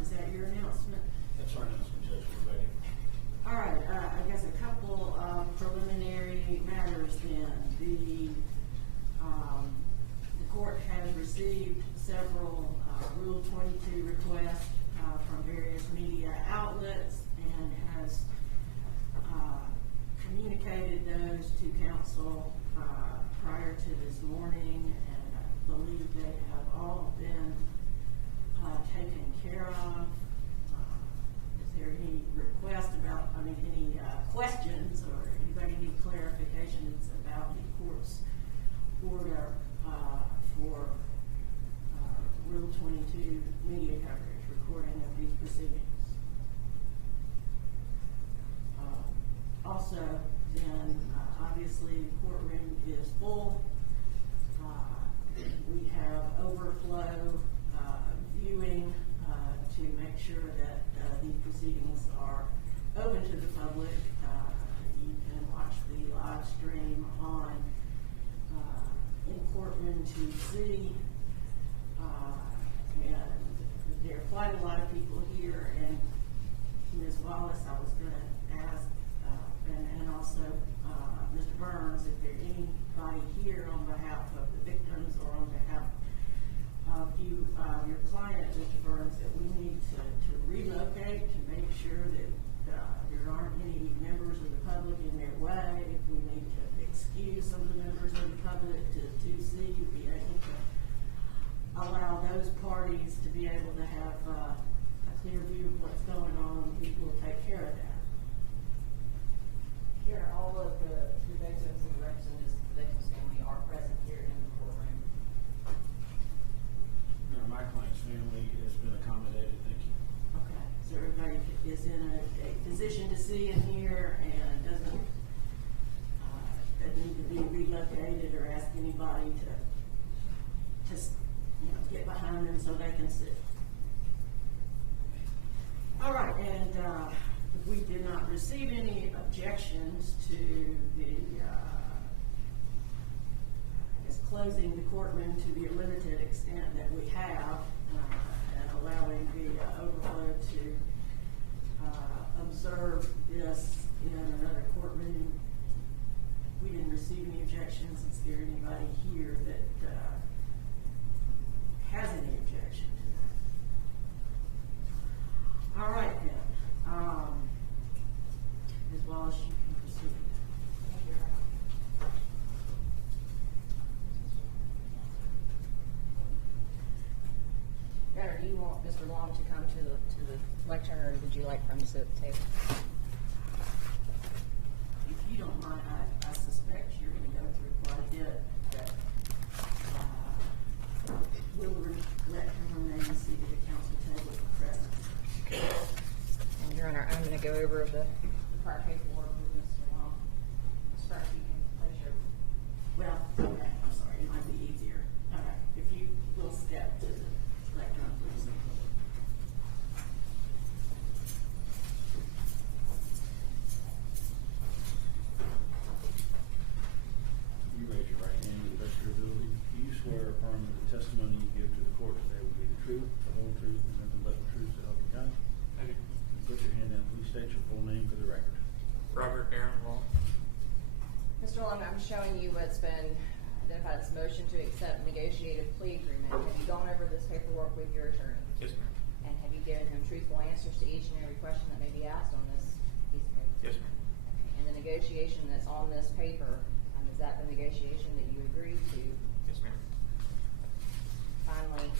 is that your announcement? That's our announcement, Judge. We're ready. All right, I guess a couple of preliminary matters then. The court has received several Rule 22 requests from various media outlets and has communicated those to counsel prior to this morning, and I believe they have all been taken care of. Is there any request about, any questions, or anybody need clarifications about the court's order for Rule 22 media coverage, recording of these proceedings? Also, then, obviously, the courtroom is full. We have overflow viewing to make sure that these proceedings are open to the public. You can watch the live stream on in courtroom 2C. And there are quite a lot of people here, and Ms. Wallace, I was going to ask, and also Mr. Burns, if there's anybody here on behalf of the victims or on behalf of you, your client, Mr. Burns, that we need to relocate to make sure that there aren't any members of the public in their way. If we need to excuse some of the members of the public to see, to be able to allow those parties to be able to have a clear view of what's going on, we will take care of that. Here, all of the victims and representatives of the victims' family are present here in the courtroom. No, my client's family has been accommodated. Thank you. Okay, so everybody is in a position to see and hear, and doesn't need to be relocated or ask anybody to get behind them so they can sit. All right, and we did not receive any objections to the closing the courtroom to the limited extent that we have, and allowing the overflow to observe this in another courtroom. We didn't receive any objections. Is there anybody here that has any objection to that? All right, then. Ms. Wallace, you can proceed. Better, do you want Mr. Long to come to the lectern, or would you like for him to sit at the table? If you don't mind, I suspect you're going to go through quite a bit that will let him remain seated at council table at present. And Your Honor, I'm going to go over the prior paperwork with Mr. Long. Mr. Burke, you can place your... Well, okay, I'm sorry, it might be easier. All right, if you will step to the lectern, please. You raise your right hand to the best of your ability. Do you swear or affirm that the testimony you give to the court today will be the truth, the whole truth, and nothing but the truth to help you God? I do. Put your hand down. Please state your full name for the record. Robert Aaron Long. Mr. Long, I'm showing you what's been identified as a motion to accept negotiated plea agreement. Have you gone over this paperwork with your attorney? Yes, ma'am. And have you given him truthful answers to each and every question that may be asked on this piece of paper? Yes, ma'am. And the negotiation that's on this paper, is that the negotiation that you agreed to? Yes, ma'am. Finally,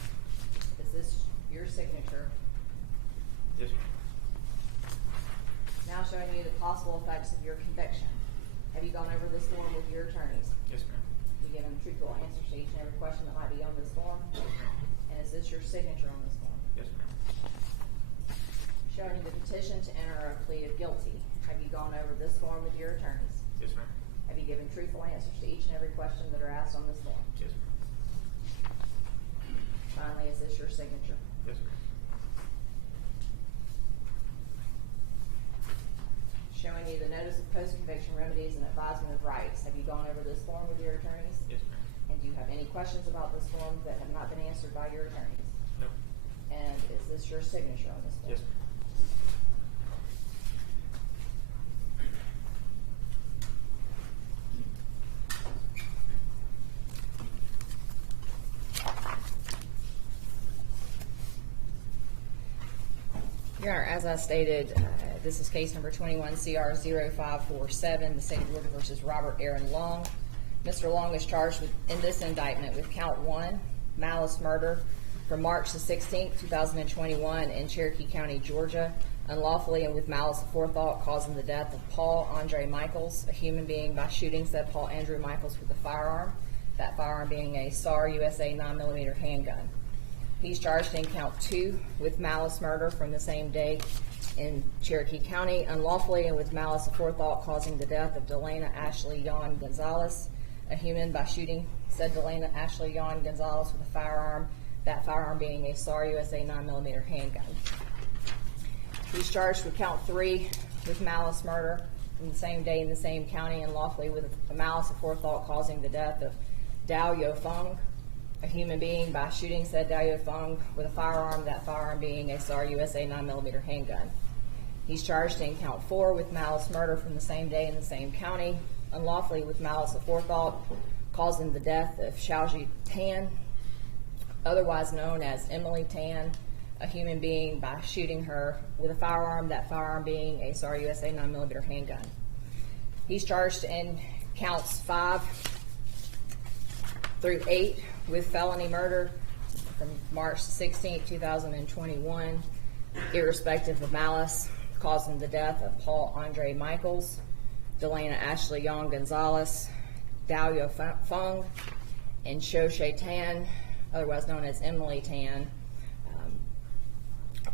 is this your signature? Yes, ma'am. Now showing you the possible effects of your conviction. Have you gone over this form with your attorneys? Yes, ma'am. You given truthful answers to each and every question that might be on this form? Yes, ma'am. And is this your signature on this form? Yes, ma'am. Showing you the petition to enter a plea of guilty. Have you gone over this form with your attorneys? Yes, ma'am. Have you given truthful answers to each and every question that are asked on this form? Yes, ma'am. Finally, is this your signature? Yes, ma'am. Showing you the notice of post-conviction remedies and advisement of rights. Have you gone over this form with your attorneys? Yes, ma'am. And do you have any questions about this form that have not been answered by your attorneys? No. And is this your signature on this one? Yes, ma'am. Your Honor, as I stated, this is case number 21 CR 0547, the State of Georgia versus Robert Aaron Long. Mr. Long is charged in this indictment with count 1, malice murder, from March the 16th, 2021 in Cherokee County, Georgia, unlawfully and with malice aforethought causing the death of Paul Andre Michaels, a human being, by shooting said Paul Andrew Michaels with a firearm, that firearm being a SAR USA 9mm handgun. He's charged in count 2 with malice murder from the same day in Cherokee County, unlawfully and with malice aforethought causing the death of Delana Ashley Yon Gonzalez, a human, by shooting said Delana Ashley Yon Gonzalez with a firearm, that firearm being a SAR USA 9mm handgun. He's charged with count 3 with malice murder from the same day in the same county, unlawfully with a malice aforethought causing the death of Dao Yo Feng, a human being, by shooting said Dao Yo Feng with a firearm, that firearm being a SAR USA 9mm handgun. He's charged in count 4 with malice murder from the same day in the same county, unlawfully with malice aforethought causing the death of Xiaoji Tan, otherwise known as Emily Tan, a human being, by shooting her with a firearm, that firearm being a SAR USA 9mm handgun. He's charged in counts 5 through 8 with felony murder from March 16, 2021, irrespective of malice, causing the death of Paul Andre Michaels, Delana Ashley Yon Gonzalez, Dao Yo Feng, and Xiaoji Tan, otherwise known as Emily Tan,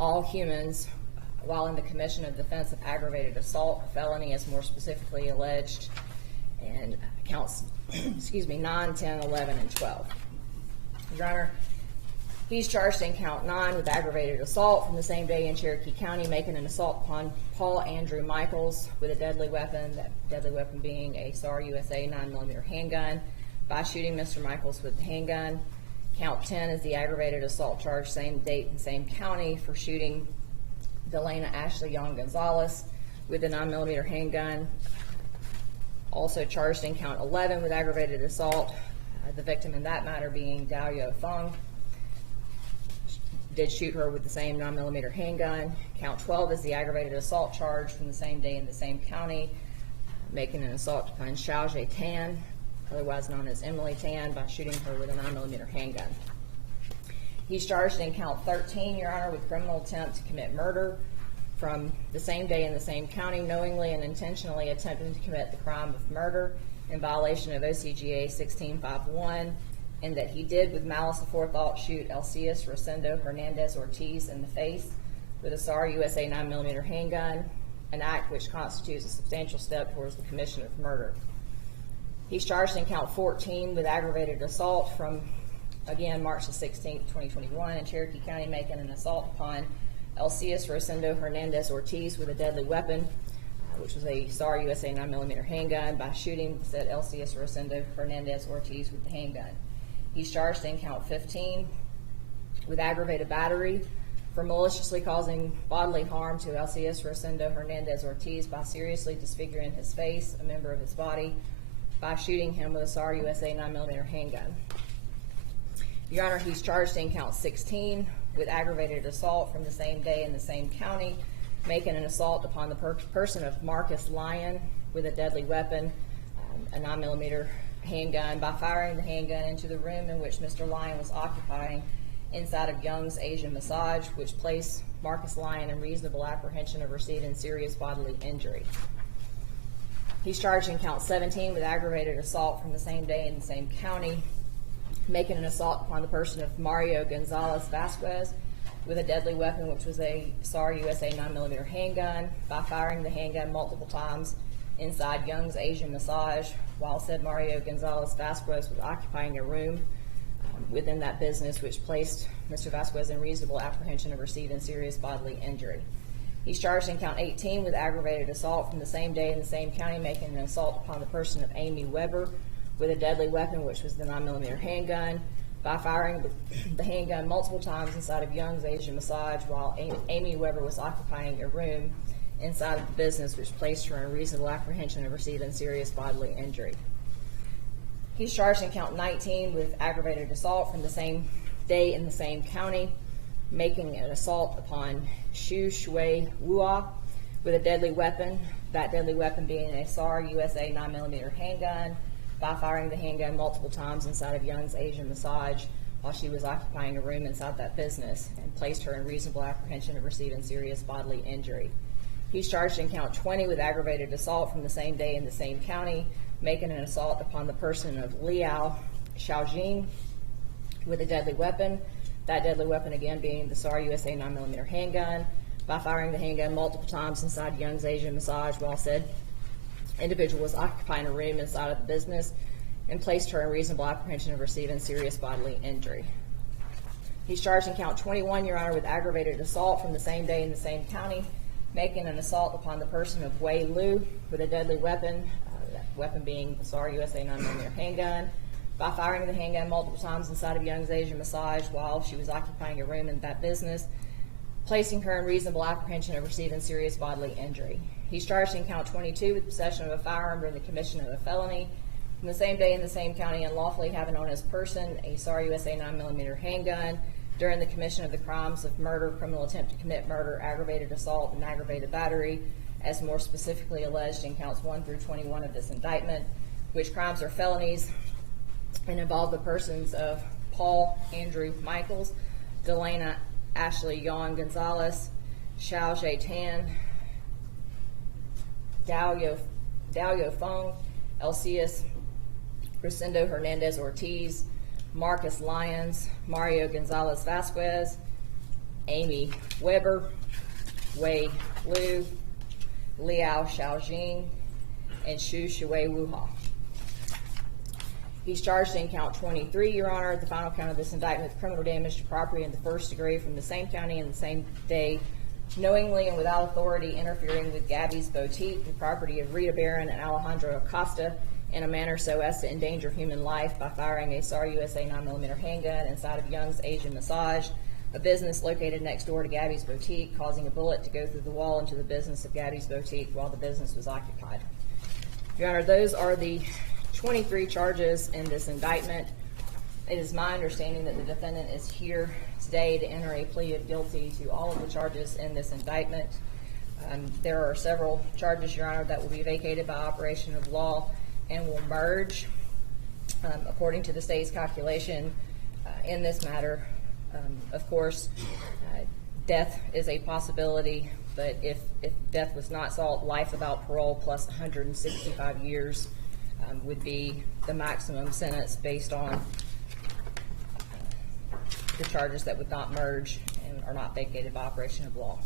all humans, while in the commission of the offense of aggravated assault, a felony as more specifically alleged, and counts 9, 10, 11, and 12. Your Honor, he's charged in count 9 with aggravated assault from the same day in Cherokee County, making an assault upon Paul Andrew Michaels with a deadly weapon, that deadly weapon being a SAR USA 9mm handgun, by shooting Mr. Michaels with the handgun. Count 10 is the aggravated assault charge, same date and same county, for shooting Delana Ashley Yon Gonzalez with a 9mm handgun. Also charged in count 11 with aggravated assault, the victim in that matter being Dao Yo Feng, did shoot her with the same 9mm handgun. Count 12 is the aggravated assault charge from the same day in the same county, making an assault upon Xiaoji Tan, otherwise known as Emily Tan, by shooting her with a 9mm handgun. He's charged in count 13, Your Honor, with criminal attempt to commit murder from the same day in the same county, knowingly and intentionally attempting to commit the crime of murder in violation of OCGA 1651, and that he did with malice aforethought shoot Elcias Rosendo Hernandez Ortiz in the face with a SAR USA 9mm handgun, an act which constitutes a substantial step towards the commission of murder. He's charged in count 14 with aggravated assault from, again, March the 16th, 2021 in Cherokee County, making an assault upon Elcias Rosendo Hernandez Ortiz with a deadly weapon, which was a SAR USA 9mm handgun, by shooting said Elcias Rosendo Hernandez Ortiz with the handgun. He's charged in count 15 with aggravated battery for maliciously causing bodily harm to Elcias Rosendo Hernandez Ortiz by seriously disfiguring his face, a member of his body, by shooting him with a SAR USA 9mm handgun. Your Honor, he's charged in count 16 with aggravated assault from the same day in the same county, making an assault upon the person of Marcus Lyon with a deadly weapon, a 9mm handgun, by firing the handgun into the room in which Mr. Lyon was occupying inside of Young's Asian Massage, which placed Marcus Lyon in reasonable apprehension of receiving serious bodily injury. He's charged in count 17 with aggravated assault from the same day in the same county, making an assault upon the person of Mario Gonzalez Vasquez with a deadly weapon, which was a SAR USA 9mm handgun, by firing the handgun multiple times inside Young's Asian Massage while said Mario Gonzalez Vasquez was occupying a room within that business, which placed Mr. Vasquez in reasonable apprehension of receiving serious bodily injury. He's charged in count 18 with aggravated assault from the same day in the same county, making an assault upon the person of Amy Weber with a deadly weapon, which was the 9mm handgun, by firing the handgun multiple times inside of Young's Asian Massage while Amy Weber was occupying a room inside of the business, which placed her in reasonable apprehension of receiving serious bodily injury. He's charged in count 19 with aggravated assault from the same day in the same county, making an assault upon Xu Shui Wua with a deadly weapon, that deadly weapon being a SAR USA 9mm handgun, by firing the handgun multiple times inside of Young's Asian Massage while she was occupying a room inside that business, and placed her in reasonable apprehension of receiving serious bodily injury. He's charged in count 20 with aggravated assault from the same day in the same county, making an assault upon the person of Liao Xiaojing with a deadly weapon, that deadly weapon again being the SAR USA 9mm handgun, by firing the handgun multiple times inside Young's Asian Massage while said individual was occupying a room inside of the business, and placed her in reasonable apprehension of receiving serious bodily injury. He's charged in count 21, Your Honor, with aggravated assault from the same day in the same county, making an assault upon the person of Wei Lu with a deadly weapon, that weapon being the SAR USA 9mm handgun, by firing the handgun multiple times inside of Young's Asian Massage while she was occupying a room in that business, placing her in reasonable apprehension of receiving serious bodily injury. He's charged in count 22 with possession of a firearm during the commission of a felony from the same day in the same county, and lawfully having on his person a SAR USA 9mm handgun during the commission of the crimes of murder, criminal attempt to commit murder, aggravated assault, and aggravated battery, as more specifically alleged in counts 1 through 21 of this indictment, which crimes are felonies and involve the persons of Paul Andrew Michaels, Delana Ashley Yon Gonzalez, Xiao Jie Tan, Dao Feng, Elcias Rosendo Hernandez Ortiz, Marcus Lyons, Mario Gonzalez Vasquez, Amy Weber, Wei Lu, Liao Xiaojing, and Xu Shui Wuha. He's charged in count 23, Your Honor, the final count of this indictment, with criminal damage to property in the first degree from the same county in the same day, knowingly and without authority interfering with Gabby's Boutique, the property of Rita Barron and Alejandro Acosta, in a manner so as to endanger human life by firing a SAR USA 9mm handgun inside of Young's Asian Massage, a business located next door to Gabby's Boutique, causing a bullet to go through the wall into the business of Gabby's Boutique while the business was occupied. Your Honor, those are the 23 charges in this indictment. It is my understanding that the defendant is here today to enter a plea of guilty to all of the charges in this indictment. There are several charges, Your Honor, that will be vacated by operation of law and will merge. According to the state's calculation in this matter, of course, death is a possibility, but if death was not sought, life without parole plus 165 years would be the maximum sentence based on the charges that would not merge and are not vacated by operation of law.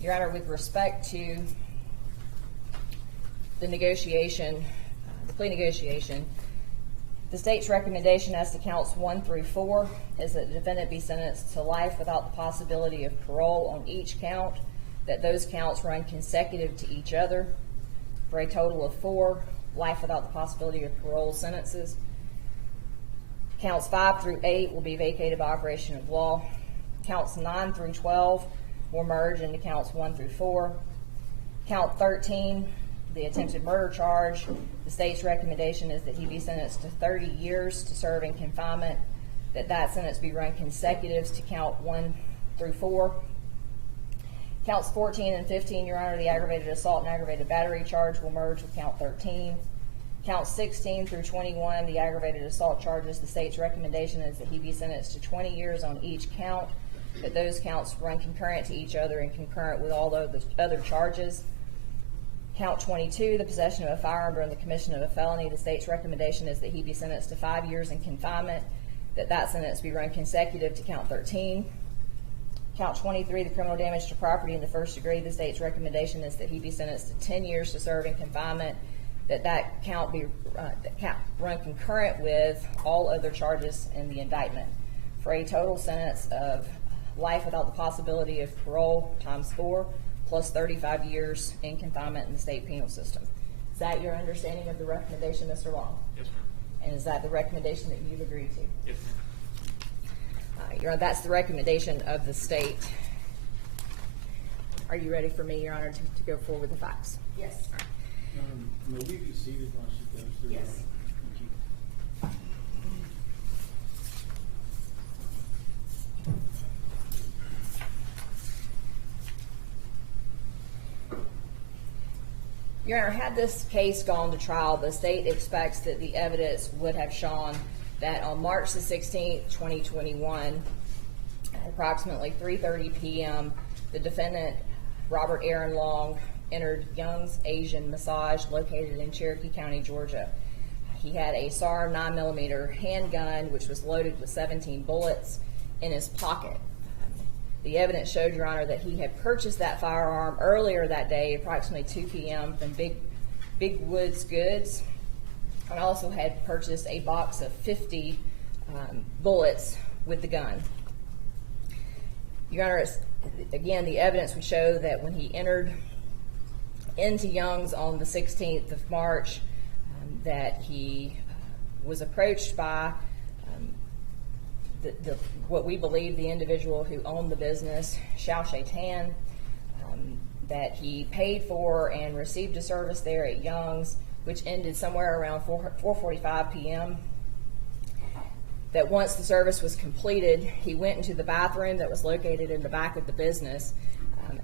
Your Honor, with respect to the negotiation, the plea negotiation, the state's recommendation as to counts 1 through 4 is that the defendant be sentenced to life without the possibility of parole on each count, that those counts run consecutive to each other for a total of 4 life without the possibility of parole sentences. Counts 5 through 8 will be vacated by operation of law. Counts 9 through 12 will merge into counts 1 through 4. Count 13, the attempted murder charge, the state's recommendation is that he be sentenced to 30 years to serve in confinement, that sentence be run consecutive to count 1 through 4. Counts 14 and 15, Your Honor, the aggravated assault and aggravated battery charge will merge with count 13. Counts 16 through 21, the aggravated assault charges, the state's recommendation is that he be sentenced to 20 years on each count, that those counts run concurrent to each other and concurrent with all of the other charges. Count 22, the possession of a firearm during the commission of a felony, the state's recommendation is that he be sentenced to 5 years in confinement, that sentence be run consecutive to count 13. Count 23, the criminal damage to property in the first degree, the state's recommendation is that he be sentenced to 10 years to serve in confinement, that count be run concurrent with all other charges in the indictment, for a total sentence of life without the possibility of parole times 4 plus 35 years in confinement in the state penal system. Is that your understanding of the recommendation, Mr. Long? Yes, ma'am. And is that the recommendation that you've agreed to? Yes, ma'am. Your Honor, that's the recommendation of the state. Are you ready for me, Your Honor, to go forward with the facts? Yes. May we be seated while she goes through? Yes. Thank you. Your Honor, had this case gone to trial, the state expects that the evidence would have shown that on March the 16th, 2021, at approximately 3:30 p.m., the defendant, Robert Aaron Long, entered Young's Asian Massage located in Cherokee County, Georgia. He had a SAR 9mm handgun, which was loaded with 17 bullets, in his pocket. The evidence showed, Your Honor, that he had purchased that firearm earlier that day, approximately 2 p.m., from Big Woods Goods, and also had purchased a box of 50 bullets with the gun. Your Honor, again, the evidence would show that when he entered into Young's on the 16th of March, that he was approached by what we believe the individual who owned the business, Xiao Tan, that he paid for and received a service there at Young's, which ended somewhere around 4:45 p.m. That once the service was completed, he went into the bathroom that was located in the back of the business.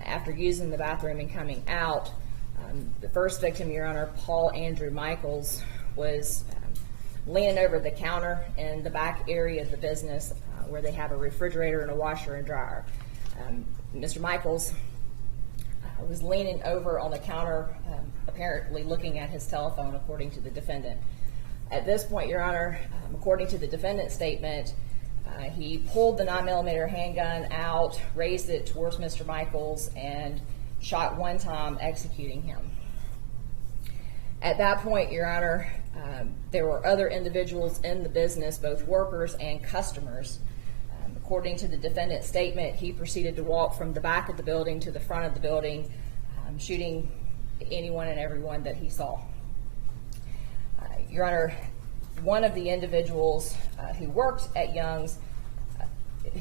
After using the bathroom and coming out, the first victim, Your Honor, Paul Andrew Michaels, was leaning over the counter in the back area of the business where they have a refrigerator and a washer and dryer. Mr. Michaels was leaning over on the counter, apparently looking at his telephone, according to the defendant. At this point, Your Honor, according to the defendant's statement, he pulled the 9mm handgun out, raised it towards Mr. Michaels, and shot one time, executing him. At that point, Your Honor, there were other individuals in the business, both workers and customers. According to the defendant's statement, he proceeded to walk from the back of the building to the front of the building, shooting anyone and everyone that he saw. Your Honor, one of the individuals who worked at Young's,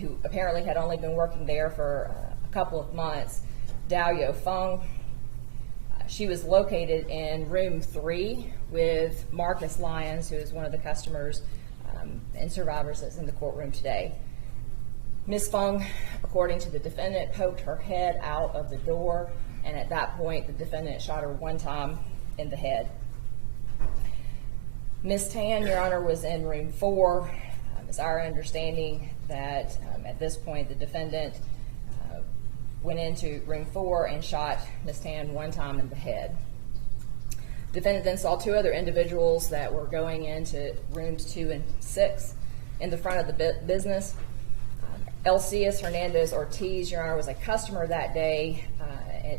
who apparently had only been working there for a couple of months, Dao Feng, she was located in room 3 with Marcus Lyons, who is one of the customers and survivors that's in the courtroom today. Ms. Feng, according to the defendant, poked her head out of the door, and at that point, the defendant shot her one time in the head. Ms. Tan, Your Honor, was in room 4. It's our understanding that at this point, the defendant went into room 4 and shot Ms. Tan one time in the head. The defendant then saw 2 other individuals that were going into rooms 2 and 6 in the front of the business. Elcias Hernandez Ortiz, Your Honor, was a customer that day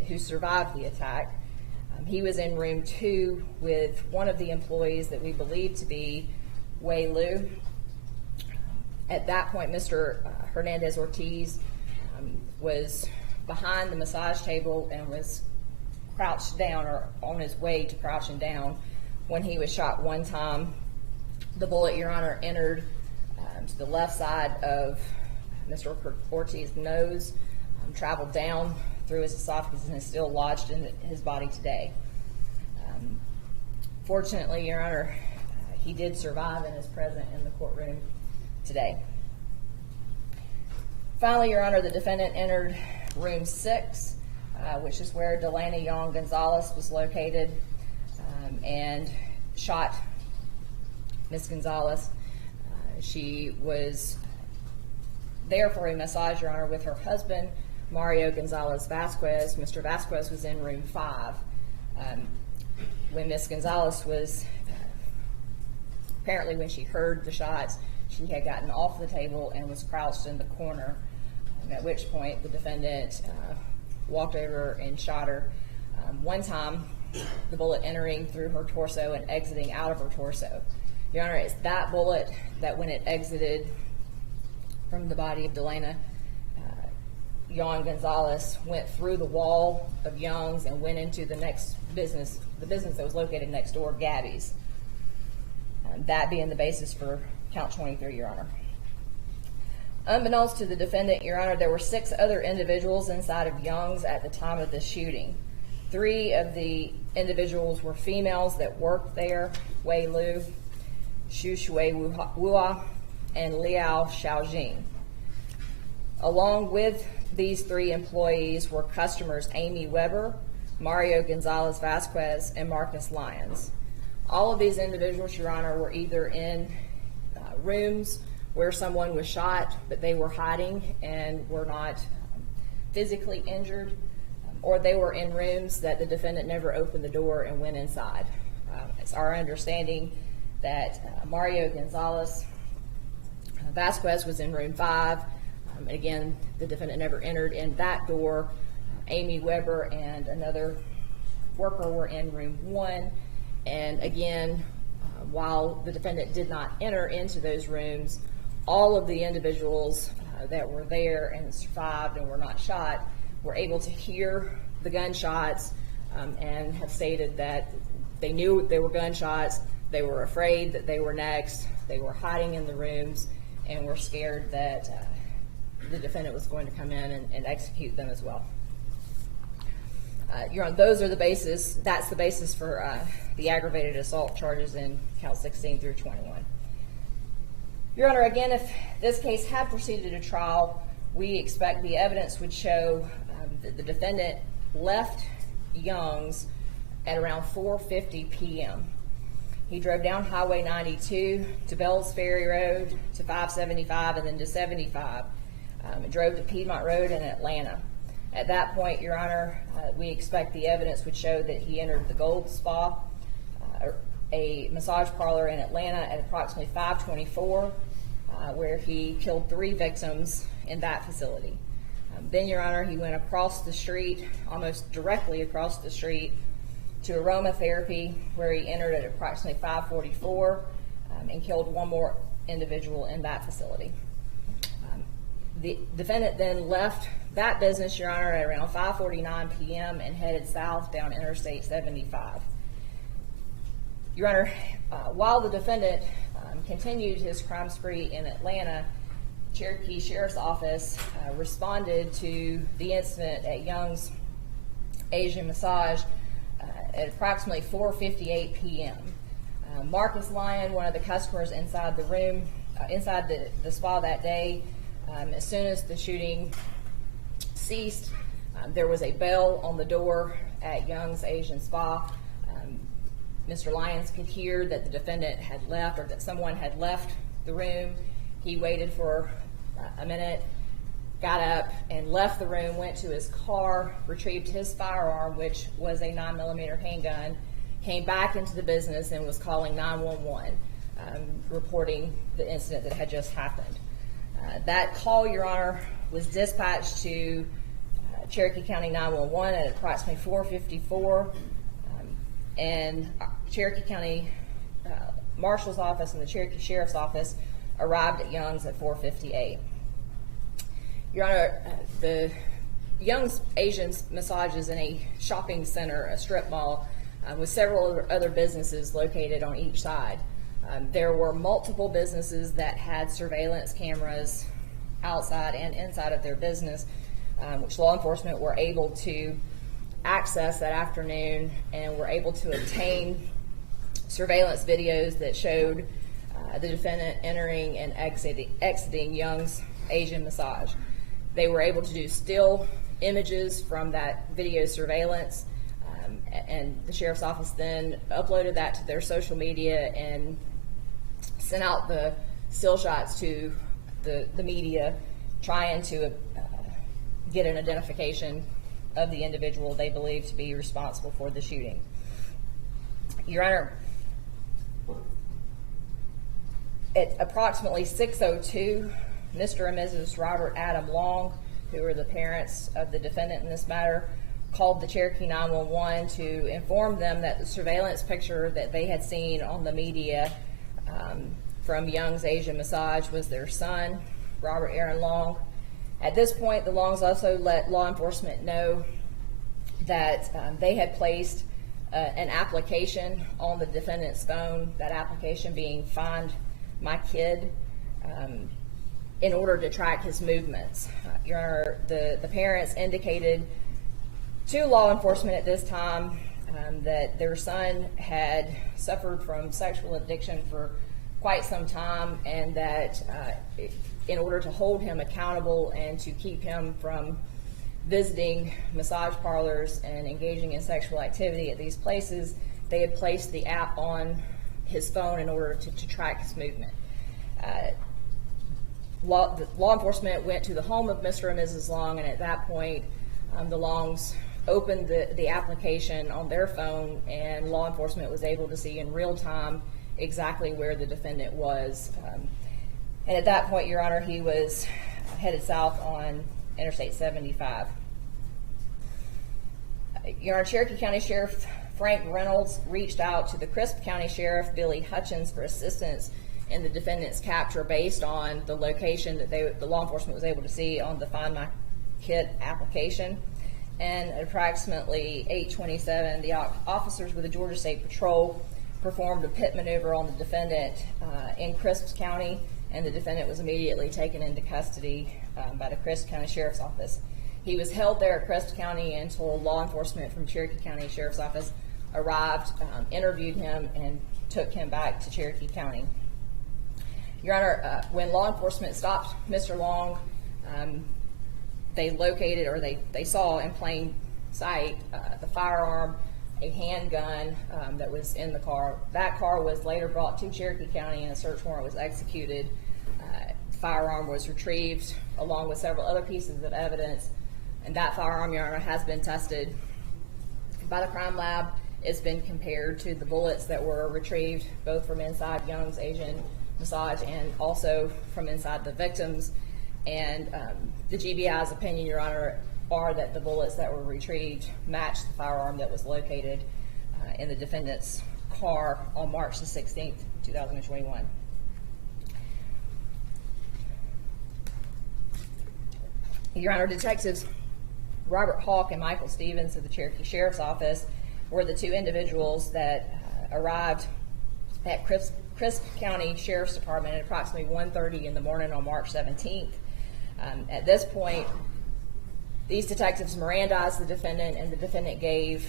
who survived the attack. He was in room 2 with one of the employees that we believe to be Wei Lu. At that point, Mr. Hernandez Ortiz was behind the massage table and was crouched down, or on his way to crouching down, when he was shot one time. The bullet, Your Honor, entered to the left side of Mr. Ortiz's nose, traveled down through his esophagus, and is still lodged in his body today. Fortunately, Your Honor, he did survive and is present in the courtroom today. Finally, Your Honor, the defendant entered room 6, which is where Delana Young Gonzalez was located, and shot Ms. Gonzalez. She was there for a massage, Your Honor, with her husband, Mario Gonzalez Vasquez. Mr. Vasquez was in room 5. When Ms. Gonzalez was, apparently when she heard the shots, she had gotten off the table and was crouched in the corner, at which point the defendant walked over and shot her one time, the bullet entering through her torso and exiting out of her torso. Your Honor, it's that bullet that when it exited from the body of Delana Young Gonzalez, went through the wall of Young's and went into the next business, the business that was located next door, Gabby's. that being the basis for count 23, Your Honor. Unbeknownst to the defendant, Your Honor, there were 6 other individuals inside of Young's at the time of the shooting. 3 of the individuals were females that worked there: Wei Lu, Xu Shui Wua, and Liao Xiaojing. Along with these 3 employees were customers Amy Weber, Mario Gonzalez Vasquez, and Marcus Lyons. All of these individuals, Your Honor, were either in rooms where someone was shot, but they were hiding and were not physically injured, or they were in rooms that the defendant never opened the door and went inside. It's our understanding that Mario Gonzalez Vasquez was in room 5. Again, the defendant never entered in that door. Amy Weber and another worker were in room 1. And again, while the defendant did not enter into those rooms, all of the individuals that were there and survived and were not shot were able to hear the gunshots and have stated that they knew they were gunshots, they were afraid that they were next, they were hiding in the rooms, and were scared that the defendant was going to come in and execute them as well. Your Honor, those are the basis. That's the basis for the aggravated assault charges in count 16 through 21. Your Honor, again, if this case had proceeded to trial, we expect the evidence would show that the defendant left Young's at around 4:50 p.m. He drove down Highway 92 to Bells Ferry Road to 575 and then to 75. And drove to Piedmont Road in Atlanta. At that point, Your Honor, we expect the evidence would show that he entered the Gold Spa, a massage parlor in Atlanta, at approximately 5:24, where he killed 3 victims in that facility. Then, Your Honor, he went across the street, almost directly across the street, to aromatherapy, where he entered at approximately 5:44 and killed 1 more individual in that facility. The defendant then left that business, Your Honor, at around 5:49 p.m. and headed south down Interstate 75. Your Honor, while the defendant continued his crime spree in Atlanta, Cherokee Sheriff's Office responded to the incident at Young's Asian Massage at approximately 4:58 p.m. Marcus Lyon, one of the customers inside the room, inside the spa that day, as soon as the shooting ceased, there was a bell on the door at Young's Asian Spa. Mr. Lyons could hear that the defendant had left, or that someone had left the room. He waited for a minute, got up and left the room, went to his car, retrieved his firearm, which was a 9mm handgun, came back into the business and was calling 911, reporting the incident that had just happened. That call, Your Honor, was dispatched to Cherokee County 911 at approximately 4:54, and Cherokee County Marshal's Office and the Cherokee Sheriff's Office arrived at Young's at 4:58. Your Honor, the Young's Asian Massage is in a shopping center, a strip mall, with several other businesses located on each side. There were multiple businesses that had surveillance cameras outside and inside of their business, which law enforcement were able to access that afternoon and were able to obtain surveillance videos that showed the defendant entering and exiting Young's Asian Massage. They were able to do still images from that video surveillance, and the Sheriff's Office then uploaded that to their social media and sent out the still shots to the media, trying to get an identification of the individual they believed to be responsible for the shooting. Your Honor, at approximately 6:02, Mr. and Mrs. Robert Adam Long, who are the parents of the defendant in this matter, called the Cherokee 911 to inform them that the surveillance picture that they had seen on the media from Young's Asian Massage was their son, Robert Aaron Long. At this point, the Longs also let law enforcement know that they had placed an application on the defendant's phone, that application being Find My Kid, in order to track his movements. Your Honor, the parents indicated to law enforcement at this time that their son had suffered from sexual addiction for quite some time, and that in order to hold him accountable and to keep him from visiting massage parlors and engaging in sexual activity at these places, they had placed the app on his phone in order to track his movement. Law enforcement went to the home of Mr. and Mrs. Long, and at that point, the Longs opened the application on their phone, and law enforcement was able to see in real time exactly where the defendant was. And at that point, Your Honor, he was headed south on Interstate 75. Your Honor, Cherokee County Sheriff Frank Reynolds reached out to the Crisp County Sheriff Billy Hutchins for assistance in the defendant's capture based on the location that the law enforcement was able to see on the Find My Kid application. And at approximately 8:27, the officers with the Georgia State Patrol performed a pit maneuver on the defendant in Crisp County, and the defendant was immediately taken into custody by the Crisp County Sheriff's Office. He was held there at Crisp County until law enforcement from Cherokee County Sheriff's Office arrived, interviewed him, and took him back to Cherokee County. Your Honor, when law enforcement stopped Mr. Long, they located, or they saw in plain sight, the firearm, a handgun that was in the car. That car was later brought to Cherokee County and a search warrant was executed. The firearm was retrieved along with several other pieces of evidence, and that firearm, Your Honor, has been tested by the crime lab. It's been compared to the bullets that were retrieved both from inside Young's Asian Massage and also from inside the victims. And the GBI's opinion, Your Honor, are that the bullets that were retrieved match the firearm that was located in the defendant's car on March the 16th, 2021. Your Honor, Detectives Robert Hawk and Michael Stevens of the Cherokee Sheriff's Office were the two individuals that arrived at Crisp County Sheriff's Department at approximately 1:30 in the morning on March 17th. At this point, these detectives Mirandized the defendant, and the defendant gave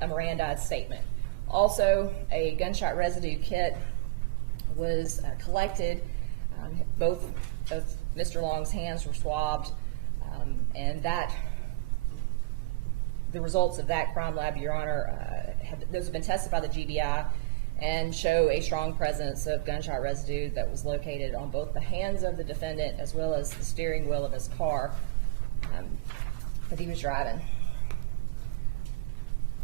a Mirandized statement. Also, a gunshot residue kit was collected. Both of Mr. Long's hands were swabbed, and the results of that crime lab, Your Honor, those have been tested by the GBI and show a strong presence of gunshot residue that was located on both the hands of the defendant as well as the steering wheel of his car that he was driving.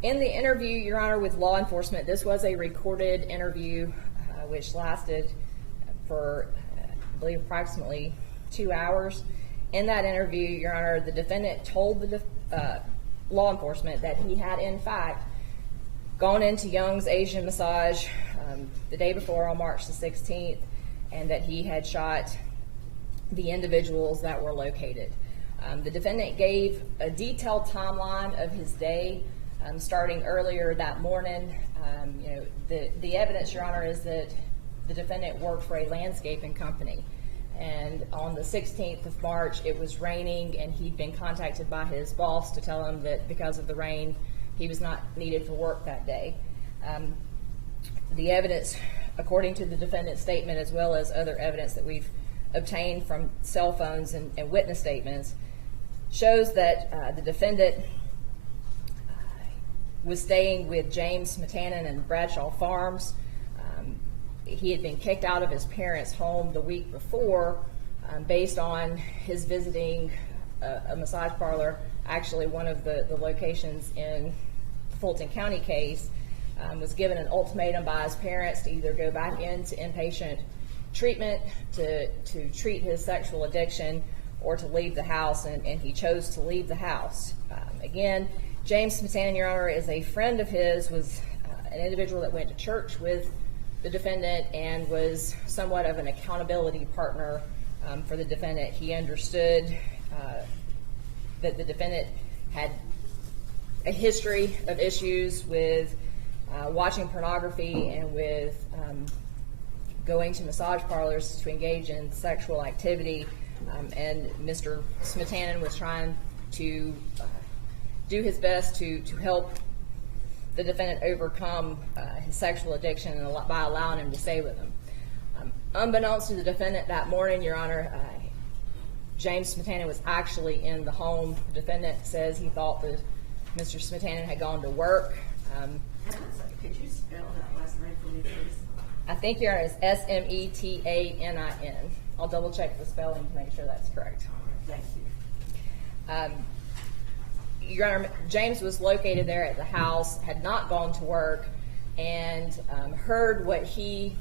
In the interview, Your Honor, with law enforcement, this was a recorded interview which lasted for, I believe, approximately 2 hours. In that interview, Your Honor, the defendant told the law enforcement that he had, in fact, gone into Young's Asian Massage the day before on March the 16th, and that he had shot the individuals that were located. The defendant gave a detailed timeline of his day, starting earlier that morning. The evidence, Your Honor, is that the defendant worked for a landscaping company, and on the 16th of March it was raining, and he'd been contacted by his boss to tell him that because of the rain he was not needed for work that day. The evidence, according to the defendant's statement, as well as other evidence that we've obtained from cell phones and witness statements, shows that the defendant was staying with James Matanen and Bradshaw Farms. He had been kicked out of his parents' home the week before based on his visiting a massage parlor, actually one of the locations in the Fulton County case. Was given an ultimatum by his parents to either go back into inpatient treatment to treat his sexual addiction or to leave the house, and he chose to leave the house. Again, James Matanen, Your Honor, is a friend of his, was an individual that went to church with the defendant and was somewhat of an accountability partner for the defendant. He understood that the defendant had a history of issues with watching pornography and with going to massage parlors to engage in sexual activity, and Mr. Smetanen was trying to do his best to help the defendant overcome his sexual addiction by allowing him to stay with him. Unbeknownst to the defendant that morning, Your Honor, James Smetanen was actually in the home. The defendant says he thought that Mr. Smetanen had gone to work. Could you spell that last name for me, please? I think, Your Honor, it's Smetanin. I'll double check the spelling to make sure that's correct. Thank you. Your Honor, James was located there at the house, had not gone to work, and heard what he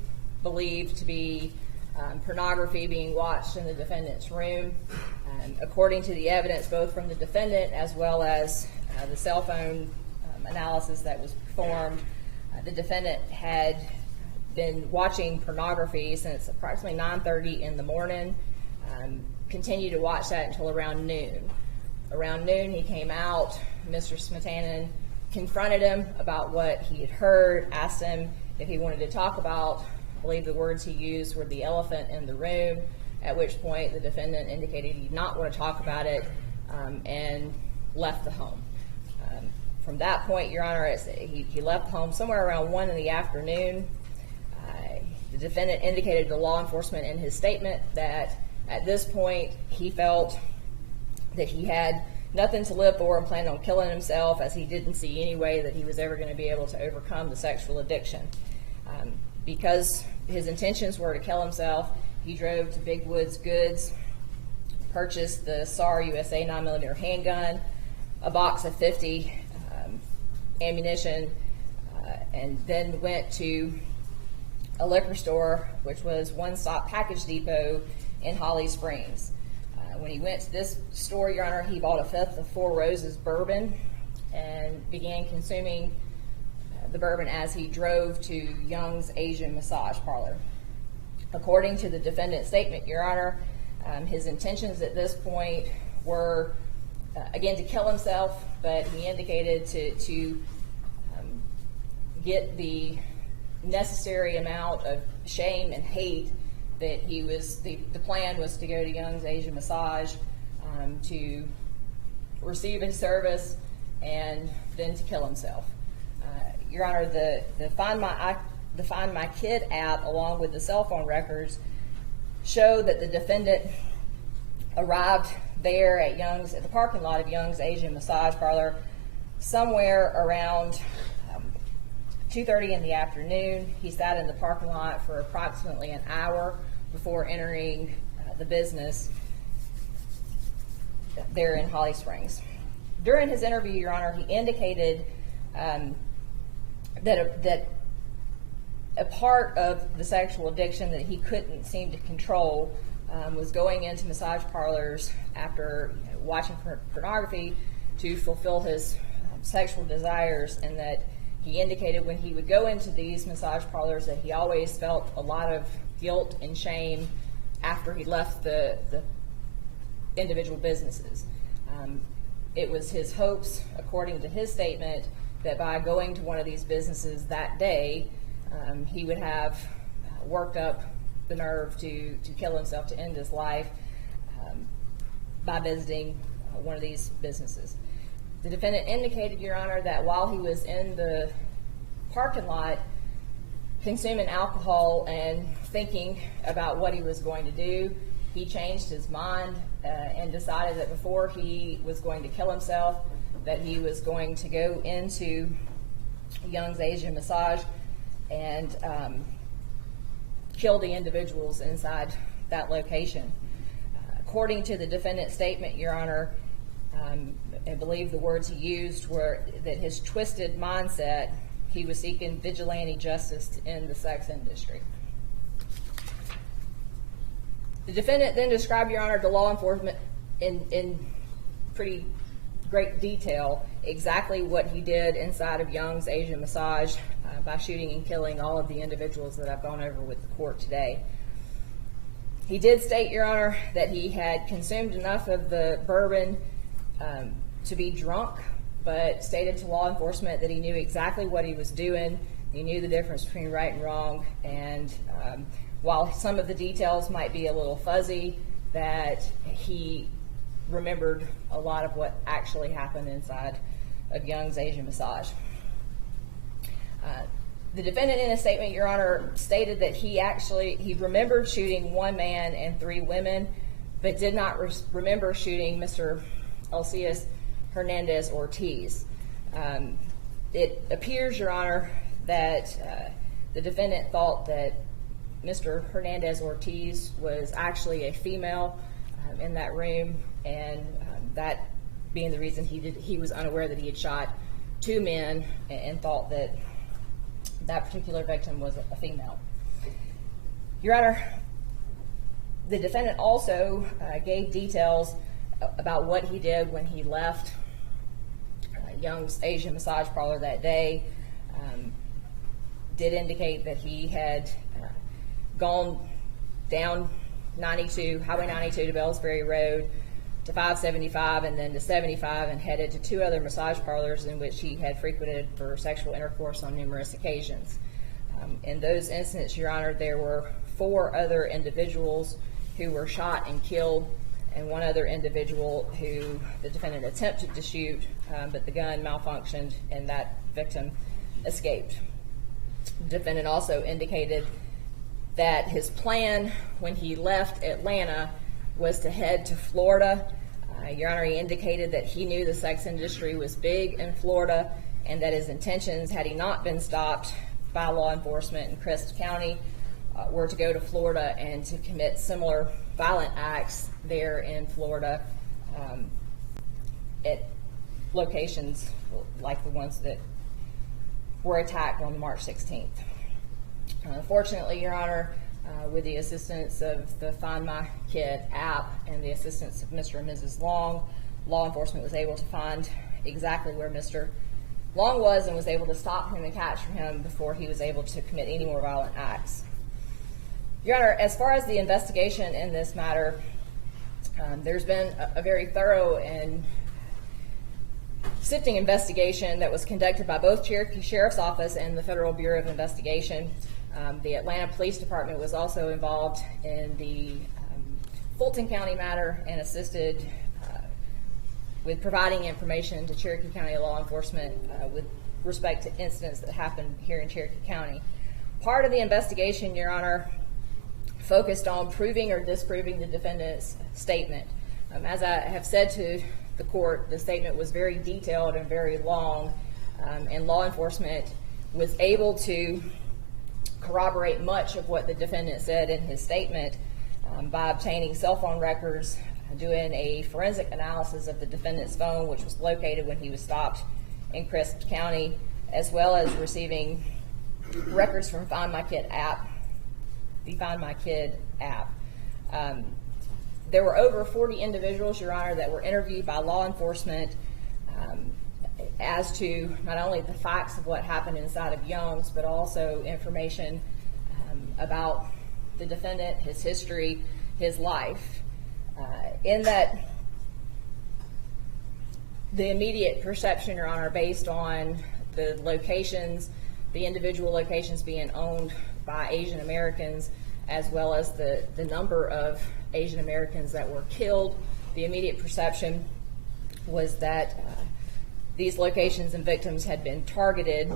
believed to be pornography being watched in the defendant's room. According to the evidence, both from the defendant as well as the cell phone analysis that was performed, the defendant had been watching pornography since approximately 9:30 in the morning, continued to watch that until around noon. Around noon, he came out. Mr. Smetanen confronted him about what he had heard, asked him if he wanted to talk about, I believe the words he used were the elephant in the room, at which point the defendant indicated he did not want to talk about it, and left the home. From that point, Your Honor, he left home somewhere around 1 in the afternoon. The defendant indicated to law enforcement in his statement that at this point he felt that he had nothing to live for and planned on killing himself, as he didn't see any way that he was ever going to be able to overcome the sexual addiction. Because his intentions were to kill himself, he drove to Big Woods Goods, purchased the SAR USA 9mm handgun, a box of 50 ammunition, and then went to a liquor store, which was One Stop Package Depot in Holly Springs. When he went to this store, Your Honor, he bought a fifth of Four Roses bourbon and began consuming the bourbon as he drove to Young's Asian Massage Parlor. According to the defendant's statement, Your Honor, his intentions at this point were, again, to kill himself, but he indicated to get the necessary amount of shame and hate that he was, the plan was to go to Young's Asian Massage to receive his service and then to kill himself. Your Honor, the Find My Kid app, along with the cell phone records, show that the defendant arrived there at the parking lot of Young's Asian Massage Parlor somewhere around 2:30 in the afternoon. He sat in the parking lot for approximately an hour before entering the business there in Holly Springs. During his interview, Your Honor, he indicated that a part of the sexual addiction that he couldn't seem to control was going into massage parlors after watching pornography to fulfill his sexual desires, and that he indicated when he would go into these massage parlors that he always felt a lot of guilt and shame after he left the individual businesses. It was his hopes, according to his statement, that by going to one of these businesses that day, he would have worked up the nerve to kill himself, to end his life by visiting one of these businesses. The defendant indicated, Your Honor, that while he was in the parking lot consuming alcohol and thinking about what he was going to do, he changed his mind and decided that before he was going to kill himself, that he was going to go into Young's Asian Massage and kill the individuals inside that location. According to the defendant's statement, Your Honor, I believe the words he used were that his twisted mindset, he was seeking vigilante justice to end the sex industry. The defendant then described, Your Honor, to law enforcement in pretty great detail exactly what he did inside of Young's Asian Massage by shooting and killing all of the individuals that I've gone over with the court today. He did state, Your Honor, that he had consumed enough of the bourbon to be drunk but stated to law enforcement that he knew exactly what he was doing. He knew the difference between right and wrong, and while some of the details might be a little fuzzy, that he remembered a lot of what actually happened inside of Young's Asian Massage. The defendant in a statement, Your Honor, stated that he remembered shooting one man and 3 women, but did not remember shooting Mr. Alcides Hernandez Ortiz. It appears, Your Honor, that the defendant thought that Mr. Hernandez Ortiz was actually a female in that room, and that being the reason he was unaware that he had shot 2 men and thought that that particular victim was a female. Your Honor, the defendant also gave details about what he did when he left Young's Asian Massage Parlor that day. Did indicate that he had gone down Highway 92 to Bells Ferry Road to 575 and then to 75 and headed to 2 other massage parlors in which he had frequented for sexual intercourse on numerous occasions. In those incidents, Your Honor, there were 4 other individuals who were shot and killed, and 1 other individual who the defendant attempted to shoot, but the gun malfunctioned and that victim escaped. The defendant also indicated that his plan when he left Atlanta was to head to Florida. Your Honor, he indicated that he knew the sex industry was big in Florida and that his intentions, had he not been stopped by law enforcement in Cherokee County, were to go to Florida and to commit similar violent acts there in Florida at locations like the ones that were attacked on March 16th. Unfortunately, Your Honor, with the assistance of the Find My Kid app and the assistance of Mr. and Mrs. Long, law enforcement was able to find exactly where Mr. Long was and was able to stop him and capture him before he was able to commit any more violent acts. Your Honor, as far as the investigation in this matter, there's been a very thorough and sifting investigation that was conducted by both Cherokee Sheriff's Office and the Federal Bureau of Investigation. The Atlanta Police Department was also involved in the Fulton County matter and assisted with providing information to Cherokee County law enforcement with respect to incidents that happened here in Cherokee County. Part of the investigation, Your Honor, focused on proving or disproving the defendant's statement. As I have said to the court, the statement was very detailed and very long, and law enforcement was able to corroborate much of what the defendant said in his statement by obtaining cell phone records, doing a forensic analysis of the defendant's phone, which was located when he was stopped in Cherokee County, as well as receiving records from Find My Kid app, the Find My Kid app. There were over 40 individuals, Your Honor, that were interviewed by law enforcement as to not only the facts of what happened inside of Young's, but also information about the defendant, his history, his life. In that, the immediate perception, Your Honor, based on the locations, the individual locations being owned by Asian Americans, as well as the number of Asian Americans that were killed, the immediate perception was that these locations and victims had been targeted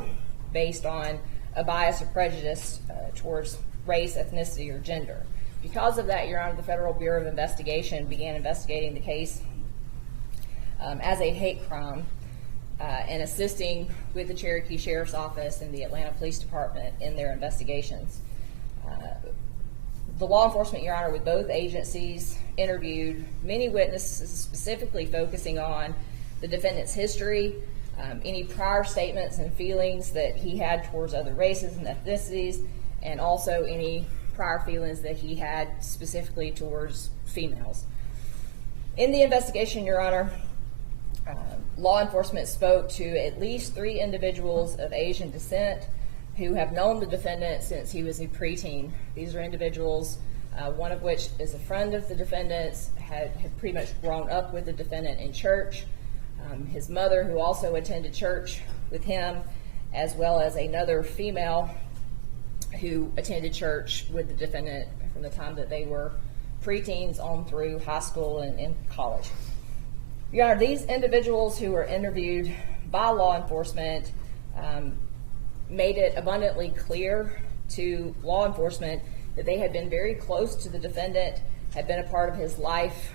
based on a bias or prejudice towards race, ethnicity, or gender. Because of that, Your Honor, the Federal Bureau of Investigation began investigating the case as a hate crime and assisting with the Cherokee Sheriff's Office and the Atlanta Police Department in their investigations. The law enforcement, Your Honor, with both agencies interviewed many witnesses, specifically focusing on the defendant's history, any prior statements and feelings that he had towards other races and ethnicities, and also any prior feelings that he had specifically towards females. In the investigation, Your Honor, law enforcement spoke to at least 3 individuals of Asian descent who have known the defendant since he was a preteen. These are individuals, one of which is a friend of the defendant's, had pretty much grown up with the defendant in church. his mother, who also attended church with him, as well as another female who attended church with the defendant from the time that they were preteens on through high school and college. Your Honor, these individuals who were interviewed by law enforcement made it abundantly clear to law enforcement that they had been very close to the defendant, had been a part of his life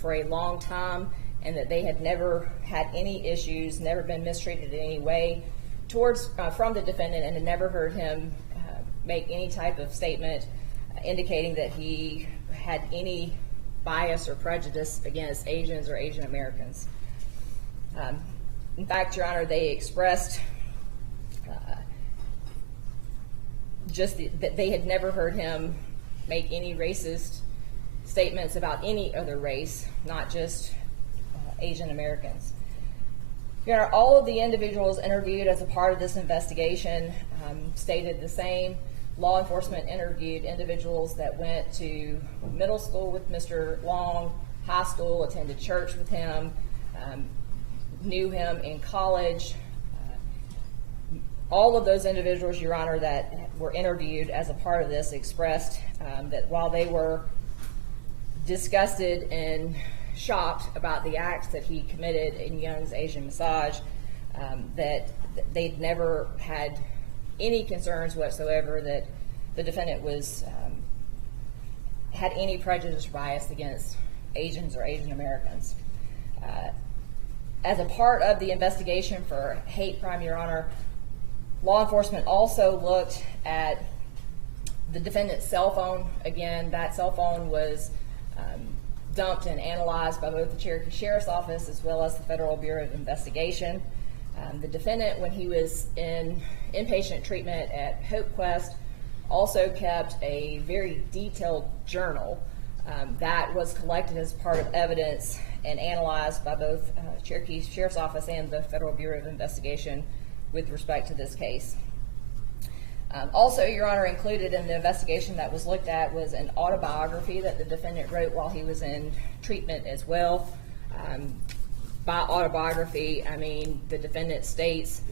for a long time, and that they had never had any issues, never been mistreated in any way from the defendant, and had never heard him make any type of statement indicating that he had any bias or prejudice against Asians or Asian Americans. In fact, Your Honor, they expressed that they had never heard him make any racist statements about any other race, not just Asian Americans. Your Honor, all of the individuals interviewed as a part of this investigation stated the same. Law enforcement interviewed individuals that went to middle school with Mr. Long, high school, attended church with him, knew him in college. All of those individuals, Your Honor, that were interviewed as a part of this expressed that while they were disgusted and shocked about the acts that he committed in Young's Asian Massage, that they'd never had any concerns whatsoever that the defendant had any prejudice or bias against Asians or Asian Americans. As a part of the investigation for hate crime, Your Honor, law enforcement also looked at the defendant's cell phone. Again, that cell phone was dumped and analyzed by both the Cherokee Sheriff's Office as well as the Federal Bureau of Investigation. The defendant, when he was in inpatient treatment at Hope Quest, also kept a very detailed journal that was collected as part of evidence and analyzed by both Cherokee Sheriff's Office and the Federal Bureau of Investigation with respect to this case. Also, Your Honor, included in the investigation that was looked at was an autobiography that the defendant wrote while he was in treatment as well. By autobiography, I mean the defendant states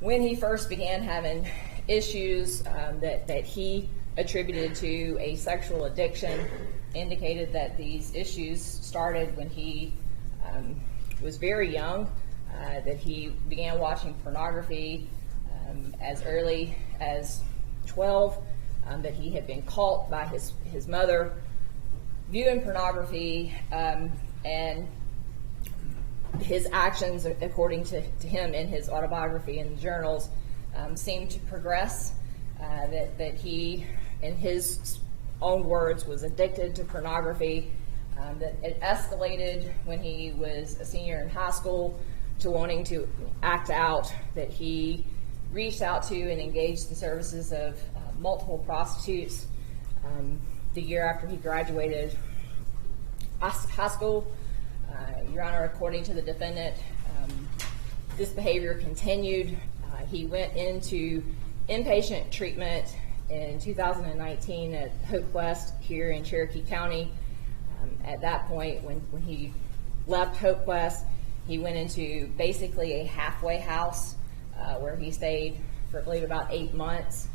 when he first began having issues that he attributed to a sexual addiction, indicated that these issues started when he was very young, that he began watching pornography as early as 12, that he had been caught by his mother viewing pornography, and his actions, according to him in his autobiography and journals, seemed to progress, that he, in his own words, was addicted to pornography, that it escalated when he was a senior in high school to wanting to act out, that he reached out to and engaged the services of multiple prostitutes the year after he graduated high school. Your Honor, according to the defendant, this behavior continued. He went into inpatient treatment in 2019 at Hope Quest here in Cherokee County. At that point, when he left Hope Quest, he went into basically a halfway house where he stayed for, I believe, about 8 months.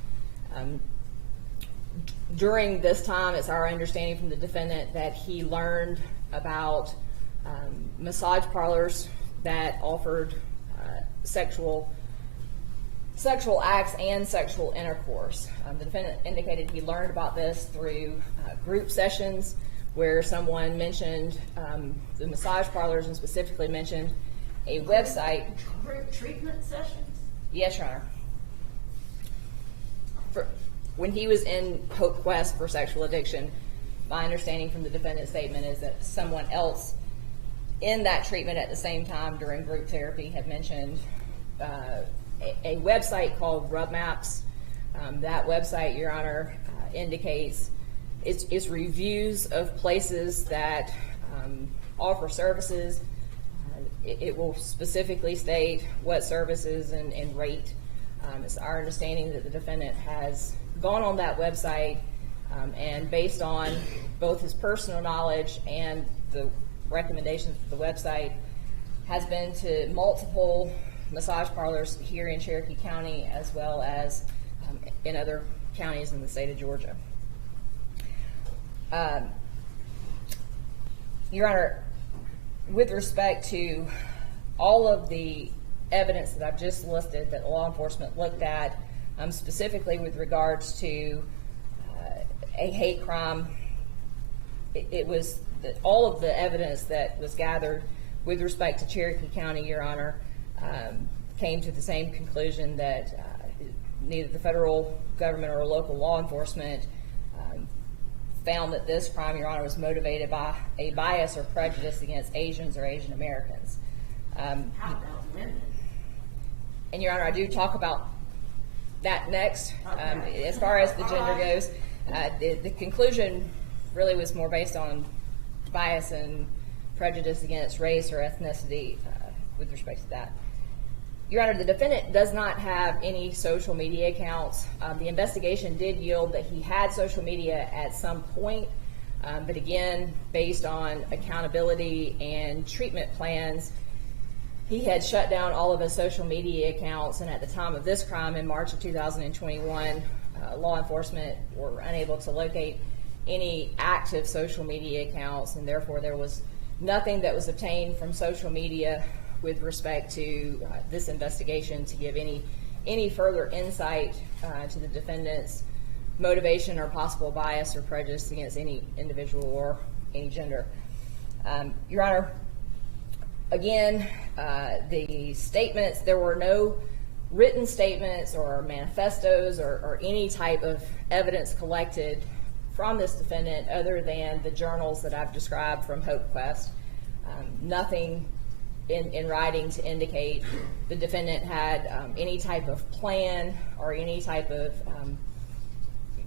During this time, it's our understanding from the defendant that he learned about massage parlors that offered sexual acts and sexual intercourse. The defendant indicated he learned about this through group sessions where someone mentioned the massage parlors and specifically mentioned a website. Group treatment sessions? Yes, Your Honor. When he was in Hope Quest for sexual addiction, my understanding from the defendant's statement is that someone else in that treatment at the same time during group therapy had mentioned a website called Rub Maps. That website, Your Honor, indicates it's reviews of places that offer services. It will specifically state what services and rate. It's our understanding that the defendant has gone on that website and based on both his personal knowledge and the recommendations of the website, has been to multiple massage parlors here in Cherokee County as well as in other counties in the state of Georgia. Your Honor, with respect to all of the evidence that I've just listed that law enforcement looked at, specifically with regards to a hate crime, it was all of the evidence that was gathered with respect to Cherokee County, Your Honor, came to the same conclusion that neither the federal government or local law enforcement found that this crime, Your Honor, was motivated by a bias or prejudice against Asians or Asian Americans. How about women? And Your Honor, I do talk about that next. As far as the gender goes, the conclusion really was more based on bias and prejudice against race or ethnicity with respect to that. Your Honor, the defendant does not have any social media accounts. The investigation did yield that he had social media at some point, but again, based on accountability and treatment plans, he had shut down all of his social media accounts, and at the time of this crime in March of 2021, law enforcement were unable to locate any active social media accounts, and therefore there was nothing that was obtained from social media with respect to this investigation to give any further insight to the defendant's motivation or possible bias or prejudice against any individual or any gender. Your Honor, again, the statements, there were no written statements or manifestos or any type of evidence collected from this defendant other than the journals that I've described from Hope Quest. Nothing in writing to indicate the defendant had any type of plan or any type of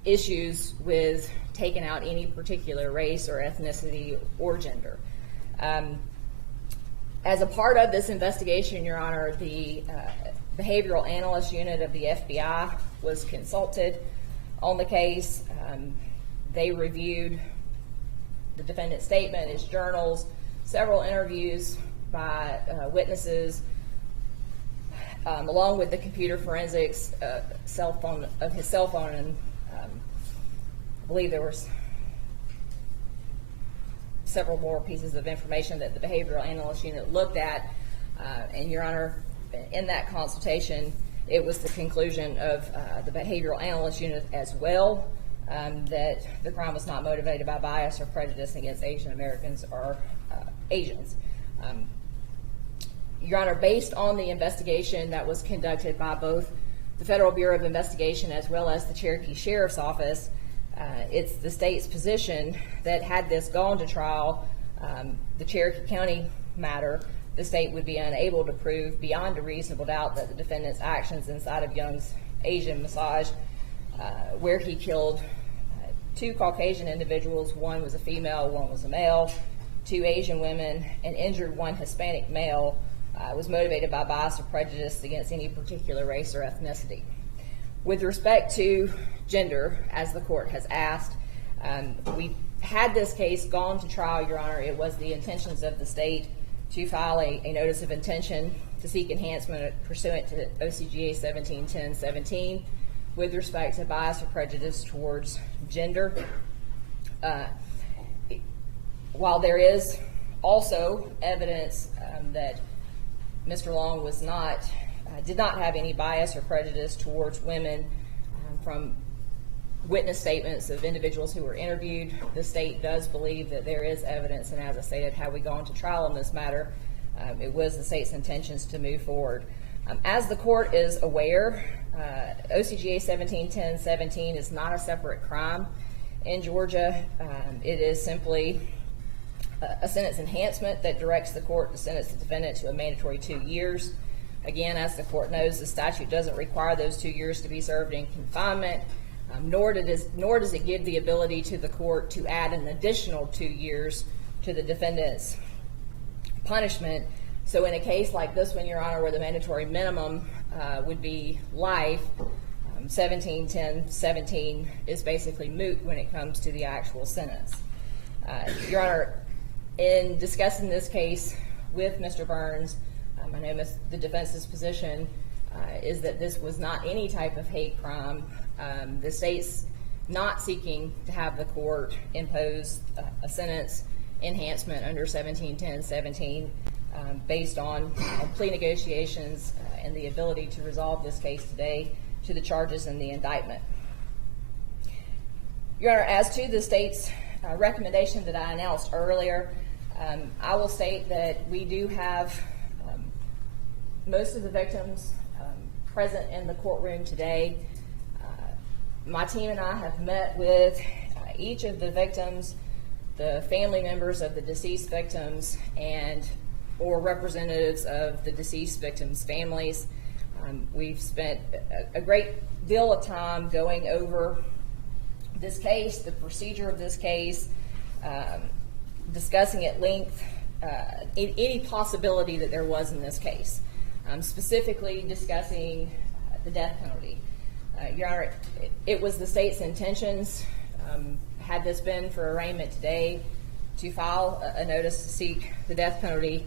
issues with taking out any particular race or ethnicity or gender. As a part of this investigation, Your Honor, the behavioral analyst unit of the FBI was consulted on the case. They reviewed the defendant's statement, his journals, several interviews by witnesses, along with the computer forensics of his cell phone, and I believe there was several more pieces of information that the behavioral analyst unit looked at. And Your Honor, in that consultation, it was the conclusion of the behavioral analyst unit as well that the crime was not motivated by bias or prejudice against Asian Americans or Asians. Your Honor, based on the investigation that was conducted by both the Federal Bureau of Investigation as well as the Cherokee Sheriff's Office, it's the state's position that had this gone to trial, the Cherokee County matter, the state would be unable to prove beyond a reasonable doubt that the defendant's actions inside of Young's Asian Massage, where he killed two Caucasian individuals, one was a female, one was a male, two Asian women, and injured one Hispanic male, was motivated by bias or prejudice against any particular race or ethnicity. With respect to gender, as the court has asked, we had this case gone to trial, Your Honor. It was the intentions of the state to file a notice of intention to seek enhancement pursuant to OCGA 1710-17 with respect to bias or prejudice towards gender. While there is also evidence that Mr. Long was did not have any bias or prejudice towards women from witness statements of individuals who were interviewed, the state does believe that there is evidence, and as I stated, had we gone to trial on this matter, it was the state's intentions to move forward. As the court is aware, OCGA 1710-17 is not a separate crime in Georgia. It is simply a sentence enhancement that directs the court to sentence the defendant to a mandatory 2 years. Again, as the court knows, the statute doesn't require those 2 years to be served in confinement, nor does it give the ability to the court to add an additional 2 years to the defendant's punishment. So in a case like this one, Your Honor, where the mandatory minimum would be life, 1710-17 is basically moot when it comes to the actual sentence. Your Honor, in discussing this case with Mr. Burns. I know the defense's position is that this was not any type of hate crime. The state's not seeking to have the court impose a sentence enhancement under 1710-17 based on plea negotiations and the ability to resolve this case today to the charges in the indictment. Your Honor, as to the state's recommendation that I announced earlier, I will state that we do have most of the victims present in the courtroom today. My team and I have met with each of the victims, the family members of the deceased victims, and or representatives of the deceased victims' families. We've spent a great deal of time going over this case, the procedure of this case, discussing at length any possibility that there was in this case, specifically discussing the death penalty. Your Honor, it was the state's intentions, had this been for arraignment today, to file a notice to seek the death penalty.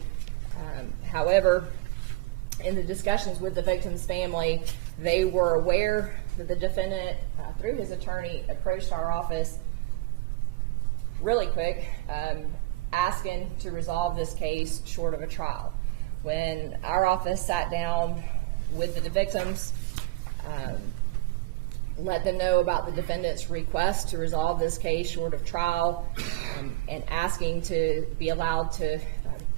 However, in the discussions with the victim's family, they were aware that the defendant, through his attorney, approached our office really quick, asking to resolve this case short of a trial. When our office sat down with the victims, let them know about the defendant's request to resolve this case short of trial, and asking to be allowed to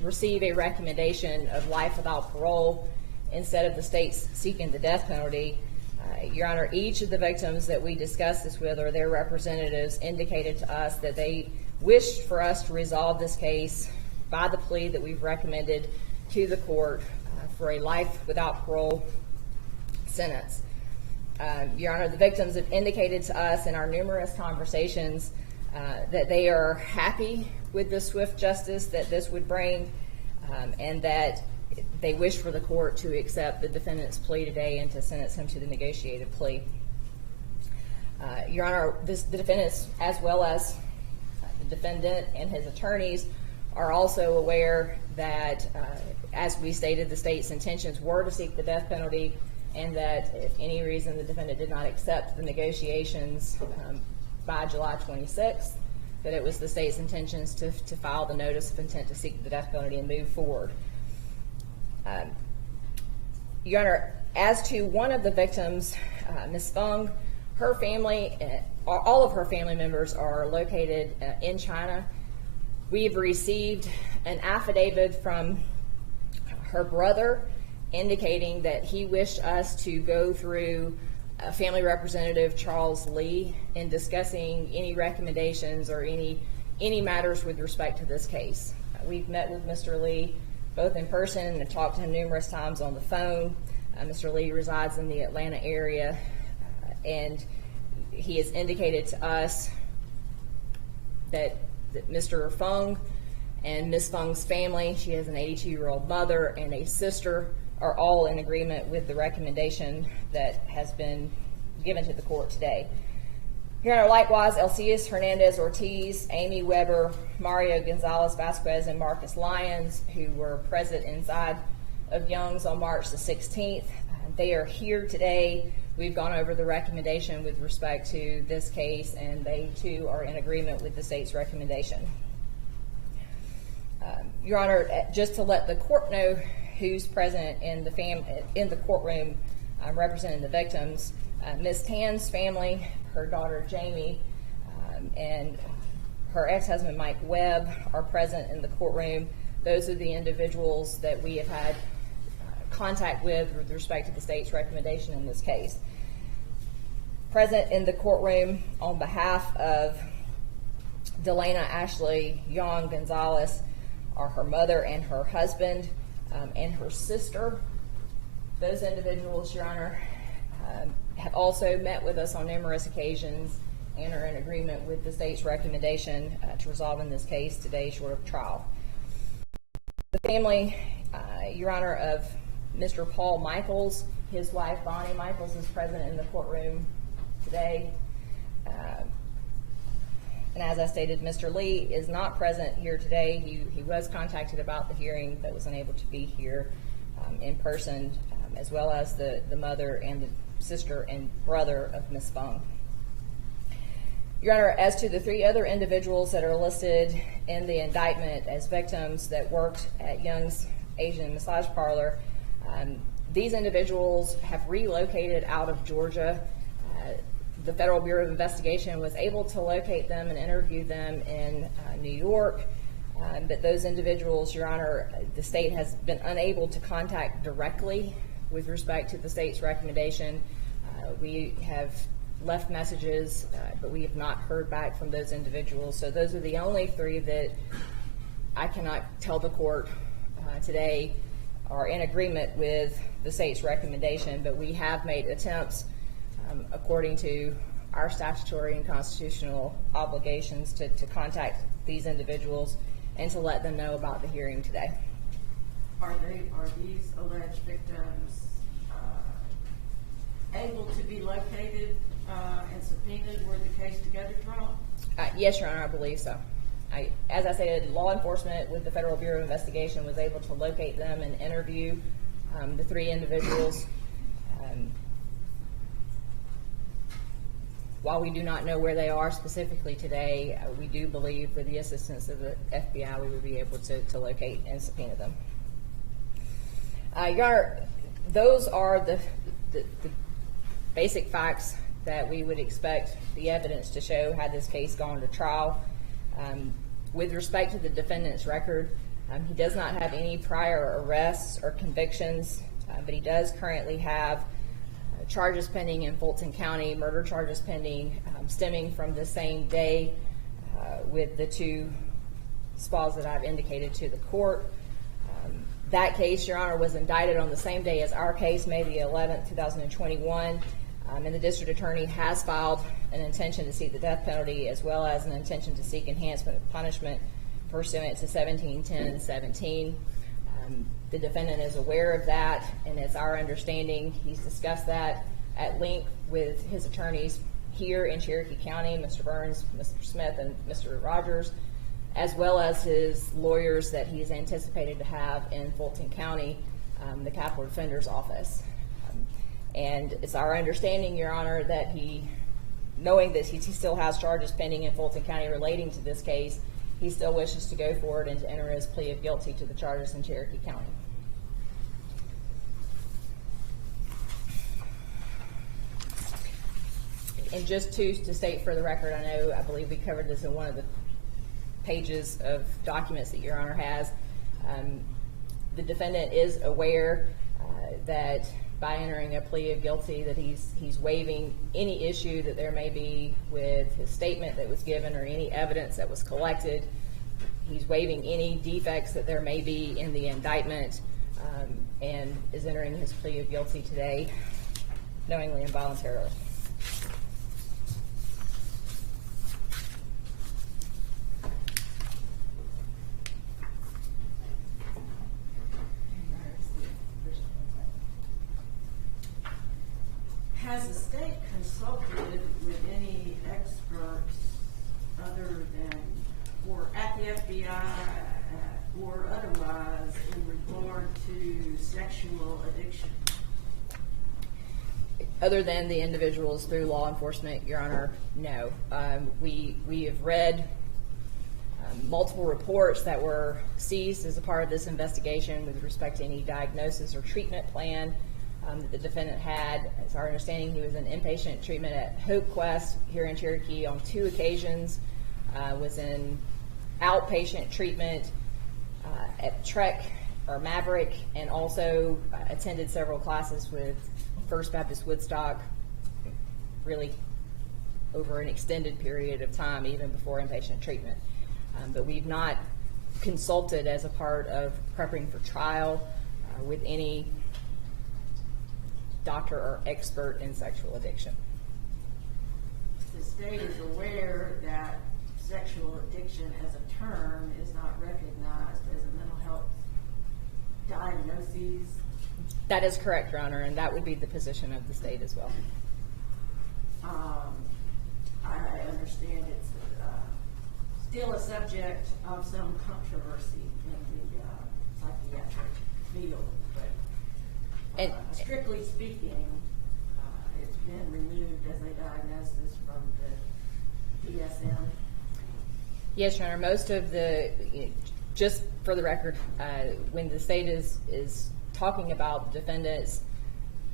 receive a recommendation of life without parole instead of the state's seeking the death penalty. Your Honor, each of the victims that we discussed this with or their representatives indicated to us that they wished for us to resolve this case by the plea that we've recommended to the court for a life without parole sentence. Your Honor, the victims have indicated to us in our numerous conversations that they are happy with the swift justice that this would bring, and that they wish for the court to accept the defendant's plea today and to sentence him to the negotiated plea. Your Honor, the defendants, as well as the defendant and his attorneys, are also aware that, as we stated, the state's intentions were to seek the death penalty, and that if any reason the defendant did not accept the negotiations by July 26th, that it was the state's intentions to file the notice of intent to seek the death penalty and move forward. Your Honor, as to one of the victims, Ms. Fung, her family, all of her family members are located in China. We've received an affidavit from her brother indicating that he wished us to go through family representative Charles Lee in discussing any recommendations or any matters with respect to this case. We've met with Mr. Lee both in person and have talked to him numerous times on the phone. Mr. Lee resides in the Atlanta area, and he has indicated to us that Mr. Fung and Ms. Fung's family, she has an 82-year-old mother and a sister, are all in agreement with the recommendation that has been given to the court today. Your Honor, likewise, Elcias Hernandez-Ortiz, Amy Weber, Mario Gonzalez-Vasquez, and Marcus Lyons, who were present inside of Young's on March the 16th. They are here today. We've gone over the recommendation with respect to this case, and they too are in agreement with the state's recommendation. Your Honor, just to let the court know who's present in the courtroom representing the victims, Ms. Tan's family, her daughter Jamie, and her ex-husband Mike Webb are present in the courtroom. Those are the individuals that we have had contact with respect to the state's recommendation in this case. Present in the courtroom on behalf of Delana Ashley Young Gonzalez are her mother and her husband and her sister. Those individuals, Your Honor, have also met with us on numerous occasions and are in agreement with the state's recommendation to resolve in this case today short of trial. The family, Your Honor, of Mr. Paul Michaels, his wife Bonnie Michaels is present in the courtroom today. And as I stated, Mr. Lee is not present here today. He was contacted about the hearing but was unable to be here in person, as well as the mother and the sister and brother of Ms. Fung. Your Honor, as to the 3 other individuals that are listed in the indictment as victims that worked at Young's Asian Massage Parlor, these individuals have relocated out of Georgia. The Federal Bureau of Investigation was able to locate them and interview them in New York, but those individuals, Your Honor, the state has been unable to contact directly with respect to the state's recommendation. We have left messages, but we have not heard back from those individuals. So those are the only 3 that I cannot tell the court today are in agreement with the state's recommendation, but we have made attempts according to our statutory and constitutional obligations to contact these individuals and to let them know about the hearing today. Are these alleged victims able to be located and subpoenaed were the case to go to trial? Yes, Your Honor, I believe so. As I said, law enforcement with the Federal Bureau of Investigation was able to locate them and interview the 3 individuals. While we do not know where they are specifically today, we do believe with the assistance of the FBI we would be able to locate and subpoena them. Your Honor, those are the basic facts that we would expect the evidence to show had this case gone to trial. With respect to the defendant's record, he does not have any prior arrests or convictions, but he does currently have charges pending in Fulton County, murder charges pending, stemming from the same day with the 2 spas that I've indicated to the court. That case, Your Honor, was indicted on the same day as our case, May the 11th, 2021, and the district attorney has filed an intention to seek the death penalty as well as an intention to seek enhancement of punishment pursuant to 1710-17. The defendant is aware of that, and it's our understanding he's discussed that at length with his attorneys here in Cherokee County, Mr. Burns, Mr. Smith, and Mr. Rogers, as well as his lawyers that he's anticipated to have in Fulton County, the Capital Defender's Office. And it's our understanding, Your Honor, that knowing that he still has charges pending in Fulton County relating to this case, he still wishes to go forward and to enter his plea of guilty to the charges in Cherokee County. And just to state for the record, I believe we covered this in one of the pages of documents that Your Honor has. The defendant is aware that by entering a plea of guilty that he's waiving any issue that there may be with his statement that was given or any evidence that was collected. He's waiving any defects that there may be in the indictment, and is entering his plea of guilty today, knowingly and voluntarily. Has the state consulted with any experts other than, or at the FBI or otherwise in regard to sexual addiction? Other than the individuals through law enforcement, Your Honor, no. We have read multiple reports that were seized as a part of this investigation with respect to any diagnosis or treatment plan that the defendant had. It's our understanding he was in inpatient treatment at Hope Quest here in Cherokee on 2 occasions, was in outpatient treatment at Trek or Maverick, and also attended several classes with First Baptist Woodstock, really over an extended period of time, even before inpatient treatment. But we've not consulted as a part of prepping for trial with any doctor or expert in sexual addiction. The state is aware that sexual addiction as a term is not recognized as a mental health diagnosis. That is correct, Your Honor, and that would be the position of the state as well. I understand it's subject of some controversy in the psychiatric field, but And- strictly speaking, it's been removed as a diagnosis from the DSM. Yes, Your Honor, most of the, just for the record, when the state is talking about the defendant's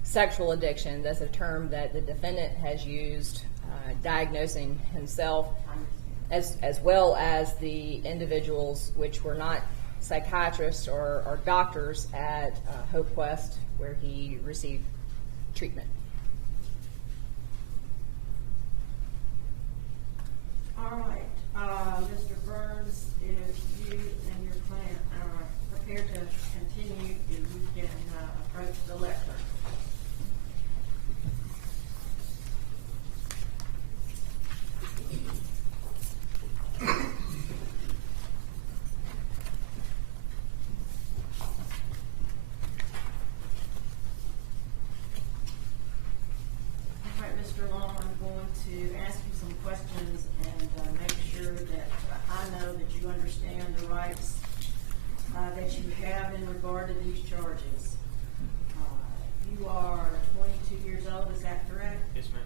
sexual addiction, that's a term that the defendant has used diagnosing himself, as well as the individuals which were not psychiatrists or doctors at Hope Quest, where he received treatment. All right, Mr. Burns, if you and your client are prepared to continue, you can approach the lectern. All right, Mr. Long, I'm going to ask you some questions and make sure that I know that you understand the rights that you have in regard to these charges. You are 22 years old, is that correct? Yes, ma'am.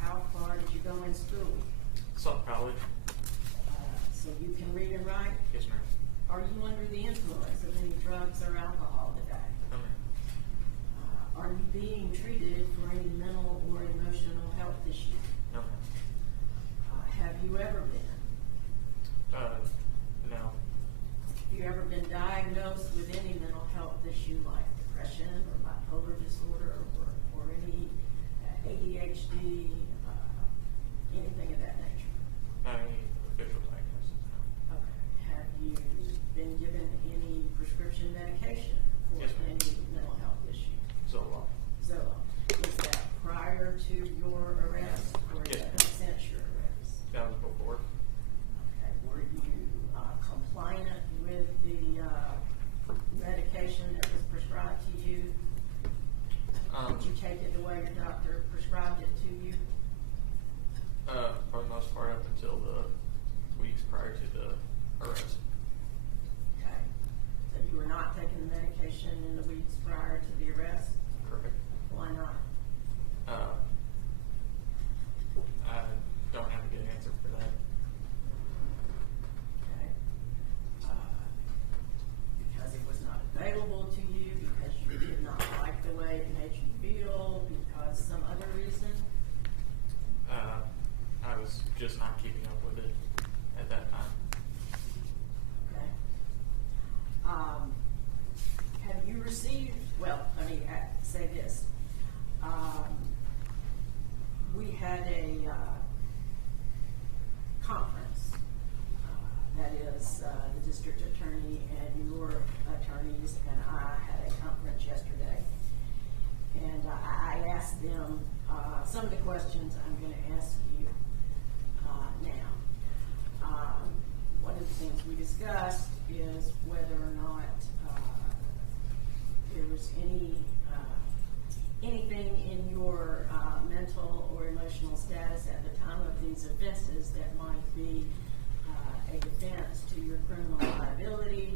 How far did you go in school? Some college. So you can read and write? Yes, ma'am. Are you under the influence of any drugs or alcohol today? No, ma'am. Are you being treated for any mental or emotional health issue? No, ma'am. Have you ever been? No. Have you ever been diagnosed with any mental health issue like depression or bipolar disorder or any ADHD, anything of that nature? Not any official diagnosis, no. Okay. Have you been given any prescription medication for Yes, ma'am. any mental health issue? Zoloft. Zoloft. Was that prior to your arrest or is Yes, that ma'am. since your arrest? That was before. Okay. Were you compliant with the medication that was prescribed to you? Did you take it the way your doctor prescribed it to you? For the most part up until the weeks prior to the arrest. Okay. So you were not taking the medication in the weeks prior to the arrest? Correct. Why not? I don't have a good answer for that. Okay. Because it was not available to you, because you did not like the way it made you feel, because some other reason? I was just not keeping up with it at that time. Okay. Have you received, well, let me say this. We had a conference, that is the district attorney and your attorneys and I had a conference yesterday. And I asked them some of the questions I'm going to ask you now. One of the things we discussed is whether or not there was anything in your mental or emotional status at the time of these offenses that might be a defense to your criminal liability,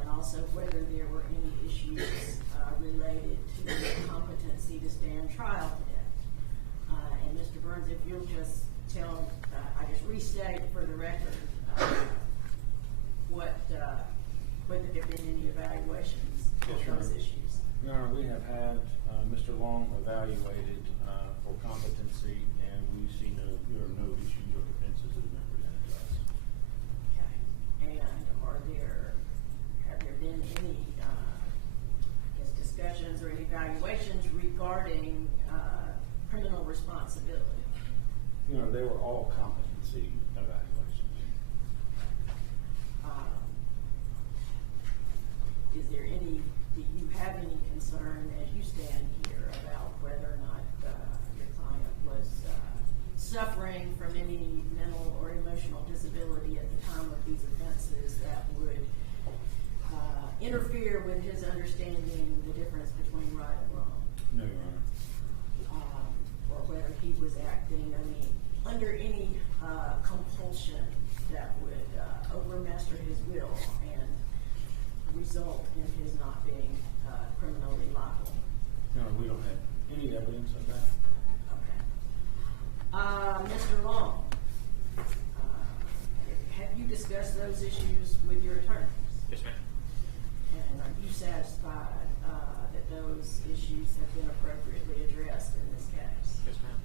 and also whether there were any issues related to your competency to stand trial today. And Mr. Burns, if you'll just tell, I just restate for the record, whether there have been any evaluations Yes, of Your those Honor. issues. Your Honor, we have had Mr. Long evaluated for competency, and we see there are no issues or defenses that have been presented to us. Okay. And have there been any, discussions or any evaluations regarding criminal responsibility? You know, they were all competency evaluations. Do you have any concern as you stand here about whether or not your client was suffering from any mental or emotional disability at the time of these offenses that would interfere with his understanding the difference between right and wrong? No, Your Honor. Or whether he was acting under any compulsion that would result in his not being criminally liable? No, we don't have any evidence of that. Okay. Mr. Long, have you discussed those issues with your attorneys? Yes, ma'am. And are you satisfied that those issues have been appropriately addressed in this case? Yes, ma'am.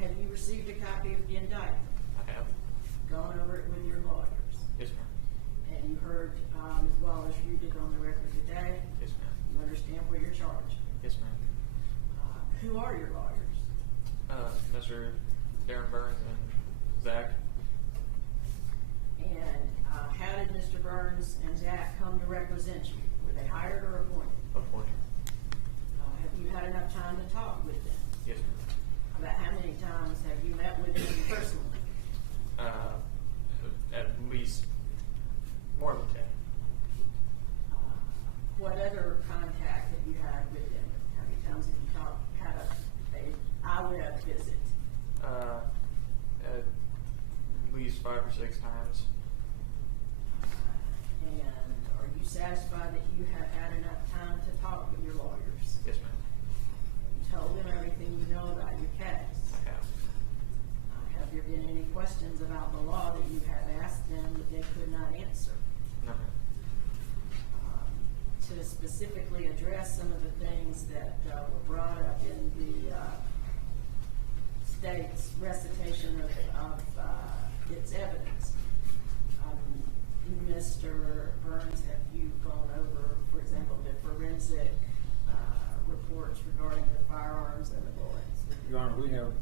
Have you received a copy of the indictment? I have. Gone over it with your lawyers? Yes, ma'am. And you heard Ms. Wallace read it on the record today? Yes, ma'am. You understand what you're charged? Yes, ma'am. Who are your lawyers? Mr. Darren Burns and Zach. And how did Mr. Burns and Zach come to represent you? Were they hired or appointed? Appointed. Have you had enough time to talk with them? Yes, ma'am. About how many times have you met with them personally? At least more than 10. What other contact have you had with them? How many times have you had a IWeb visit? At least 5 or 6 times. And are you satisfied that you have had enough time to talk with your lawyers? Yes, ma'am. You told them everything you know about your case. I have. Have there been any questions about the law that you have asked them that they could not answer? No, ma'am. To specifically address some of the things that were brought up in the state's recitation of its evidence. Mr. Burns, have you gone over, for example, the forensic reports regarding the firearms and the bullets? Your Honor, we have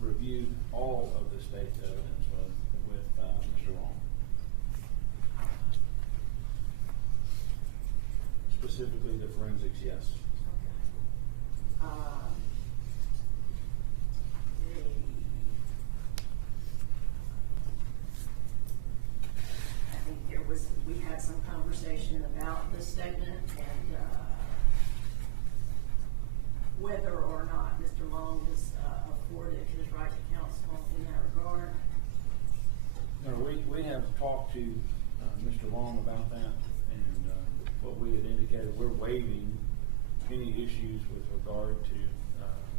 reviewed all of the state's evidence with Mr. Long. Specifically the forensics, yes. I think we had some conversation about the statement and whether or not Mr. Long was afforded his right to counsel in that regard. No, we have talked to Mr. Long about that, and what we had indicated, we're waiving any issues with regard to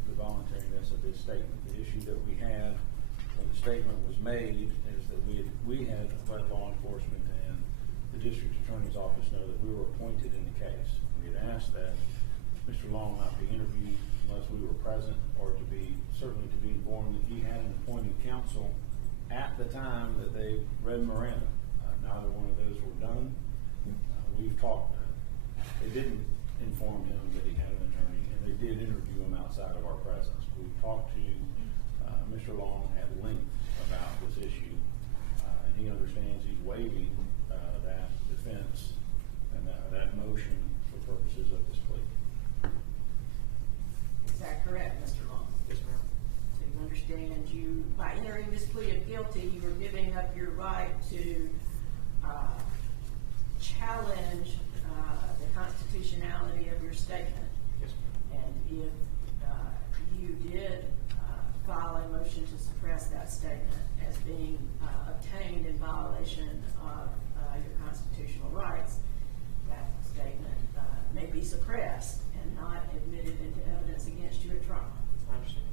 the voluntariness of this statement. The issue that we had when the statement was made is that we had let law enforcement and the district attorney's office know that we were appointed in the case. We had asked that Mr. Long not be interviewed unless we were present, or certainly to be informed that he had an appointed counsel at the time that they read Miranda. Neither one of those were done. We've talked. They didn't inform him that he had an attorney, and they did interview him outside of our presence. We've talked to Mr. Long at length about this issue, and he understands he's waiving that defense and that motion for purposes of this plea. Is that correct, Mr. Long? Yes, ma'am. So you understand by entering this plea of guilty, you were giving up your right to challenge the constitutionality of your statement. Yes, ma'am. And if you did file a motion to suppress that statement as being obtained in violation of your constitutional rights, that statement may be suppressed and not admitted into evidence against you at trial. I understand.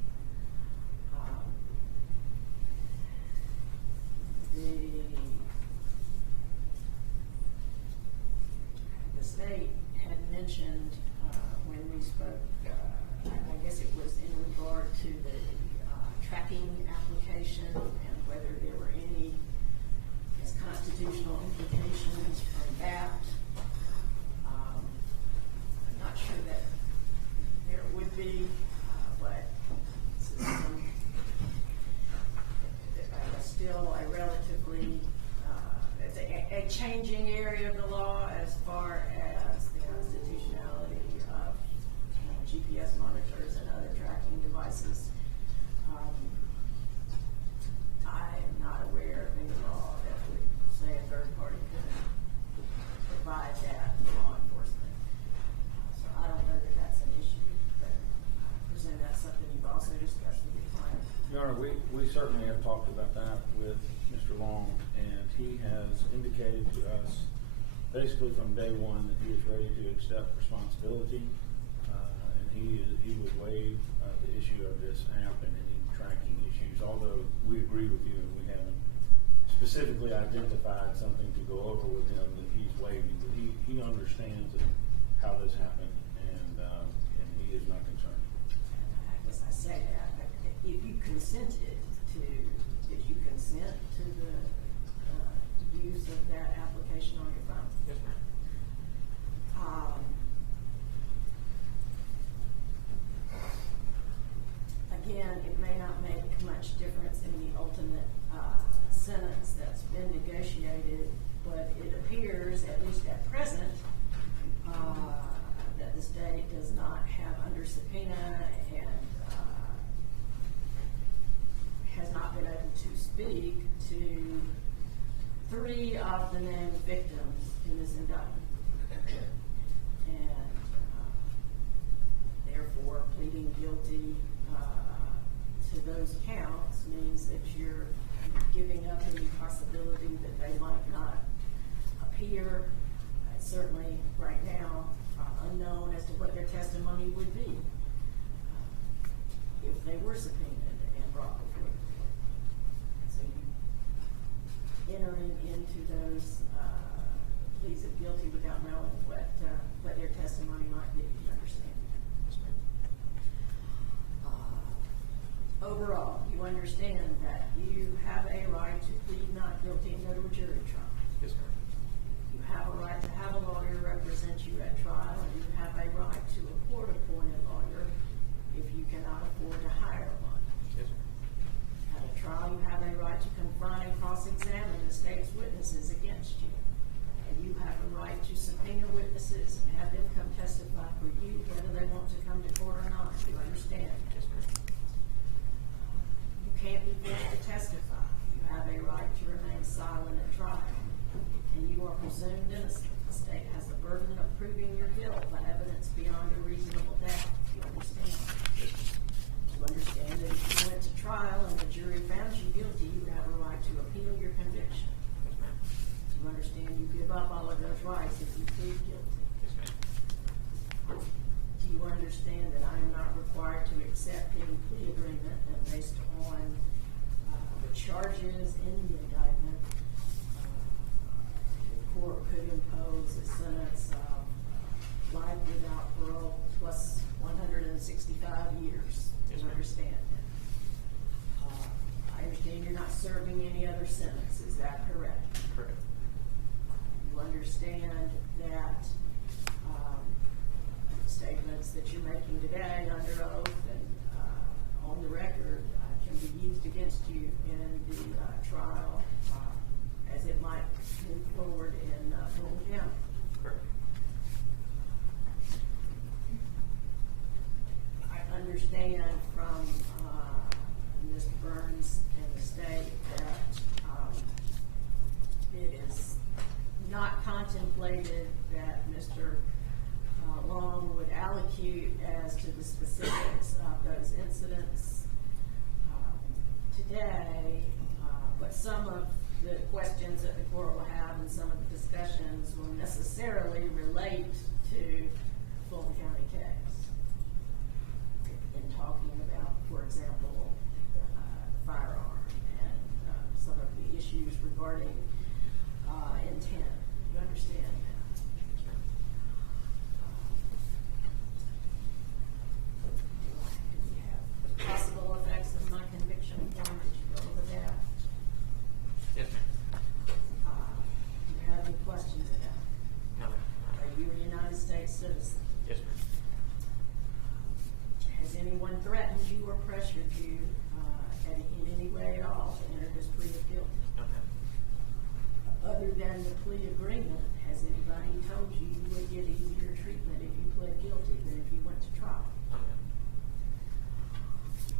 The state had mentioned when we spoke, I guess it was in regard to the tracking application and whether there were any constitutional implications from that. I'm not sure that there would be, but this is still a relatively, it's a changing area of the law as far as the constitutionality of GPS monitors and other tracking devices. I am not aware of any law that would say a third party could provide that to law enforcement. So I don't know that that's an issue, but I presume that's something you've also discussed with your client. Your Honor, we certainly have talked about that with Mr. Long, and he has indicated to us basically from day one that he is ready to accept responsibility, and he would waive the issue of this app and any tracking issues, although we agree with you and we haven't specifically identified something to go over with him that he's waiving, but he understands how this happened, and he is not concerned. I guess I say that, but if you consented to, did you consent to the use of that application on your phone? Yes, ma'am. Again, it may not make much difference in the ultimate sentence that's been negotiated, but it appears, at least at present, that the state does not have under subpoena and has not been able to speak to 3 of the named victims in this indictment. And therefore, pleading guilty to those counts means that you're giving up any possibility that they might not appear. It's certainly right now unknown as to what their testimony would be if they were subpoenaed and brought before the court. So you entering into those pleas of guilty without knowing what their testimony might be. You understand? Overall, you understand that you have a right to plead not guilty and go to a jury trial. Yes, ma'am. You have a right to have a lawyer represent you at trial, and you have a right to a court-appointed lawyer if you cannot afford to hire one. Yes, ma'am. At a trial, you have a right to confront and cross-examine the state's witnesses against you. And you have a right to subpoena witnesses and have them come testify for you, whether they want to come to court or not. Do you understand? Yes, ma'am. You can't be forced to testify. You have a right to remain silent at trial. And you are presumed innocent. The state has the burden of proving your guilt by evidence beyond a reasonable doubt. Do you understand? Yes, ma'am. You understand that if you went to trial and the jury found you guilty, you have a right to appeal your conviction. Yes, ma'am. You understand you give up all of those rights if you plead guilty. Yes, ma'am. Do you understand that I am not required to accept any plea agreement that based on the charges in the indictment, the court could impose a sentence of life without parole plus 165 years? Yes, You ma'am. understand that? I understand you're not serving any other sentence. Is that correct? Correct. You understand that statements that you're making today under oath and on the record can be used against you in the trial as it might move forward in Fulton County. Correct. I understand from Mr. Burns and the state that it is not contemplated that Mr. Long would allocate as to the specifics of those incidents today, but some of the questions that the court will have and some of the discussions will necessarily relate to Fulton County case. In talking about, for example, firearm and some of the issues regarding intent. You understand that? Do we have the possible effects of my conviction form? Did you go over that? Yes, ma'am. Do you have any questions about it? No, ma'am. Are you a United States citizen? Yes, ma'am. Has anyone threatened you or pressured you in any way at all to enter this plea of guilty? No, ma'am. Other than the plea agreement, has anybody told you you would get easier treatment if you pled guilty than if you went to trial? No, ma'am.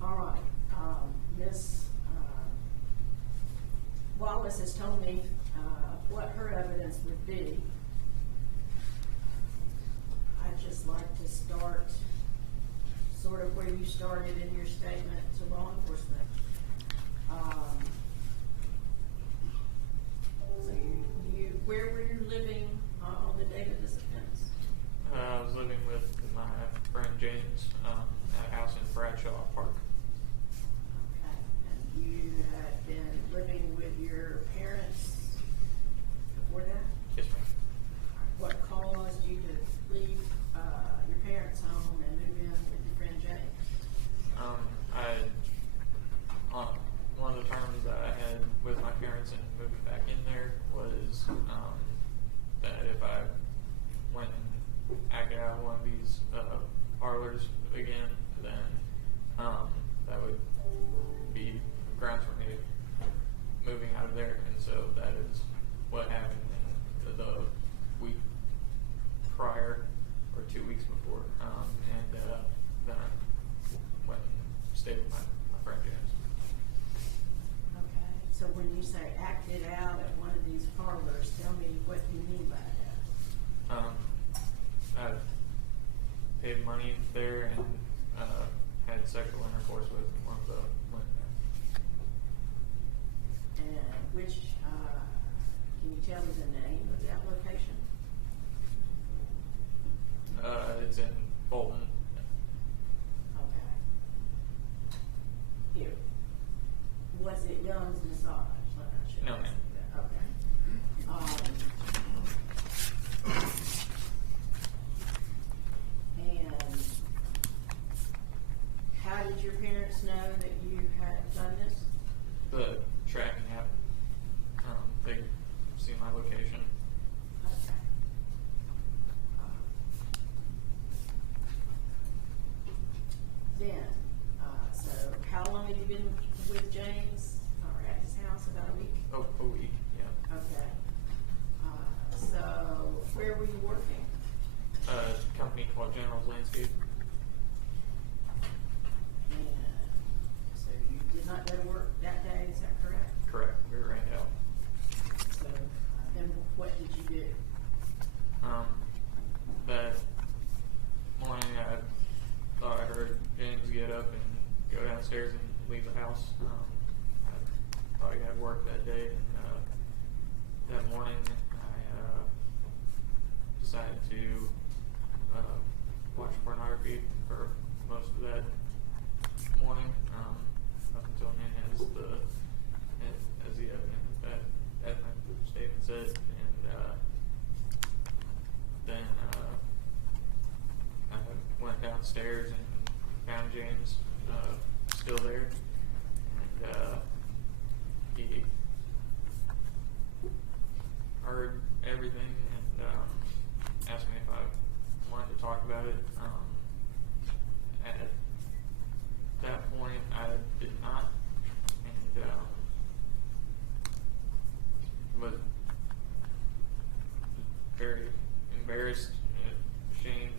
All right. Ms. Wallace has told me what her evidence would be. I'd just like to start sort of where you started in your statement to law enforcement. So where were you living say acted out at one of these parlors, tell me what you mean by that. I paid money there and had sexual intercourse with one of the women there. And which, can you tell me the name of that location? It's in Bolton. Okay. Here. Was it Young's Massage? Like I should No, ask ma'am. that. Okay. And how did your parents know that you had done this? The tracking app. They see my location. Okay. Then, so how long have you been with James or at his house? About a week? Oh, a week, yeah. Okay. So where were you working? A company called General's Landscape. And so you did not go to work that day, is that correct? Correct. We were rained out. So then what did you do? That morning I thought I heard James get up and go downstairs and leave the house. I thought he had work that day, and that morning I decided to watch pornography for most of that morning, up until noon, as the as my statement said, and then I went downstairs and found James still there, and he heard everything and asked me if I wanted to talk about it. At that point, I did not, and was very embarrassed, ashamed,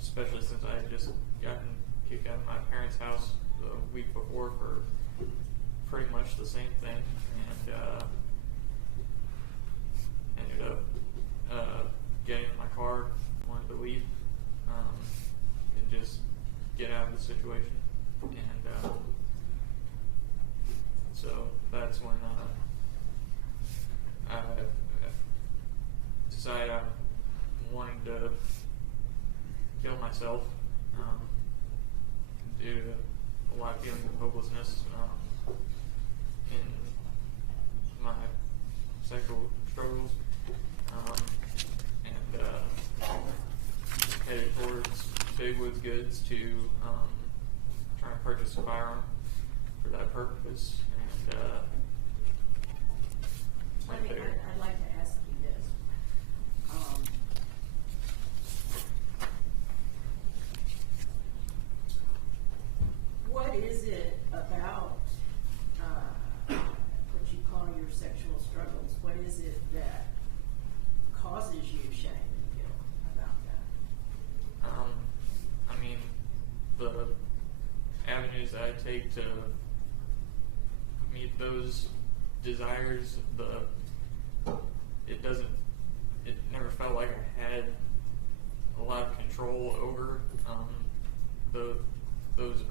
especially since I had just gotten kicked out of my parents' house the week before for pretty much the same thing, and ended up getting in my car, wanted to leave, and just get out of the situation, and so that's when I decided I wanted to kill myself due to a lot of feelings of hopelessness in my sexual struggles, and headed towards Big Woods Goods to try and purchase a firearm for that purpose. And I'd like to ask you this. What is it about what you call your sexual struggles? What is it that causes you shame and guilt about that? I mean, the avenues that I take to meet those desires, it never felt like I had a lot of control over those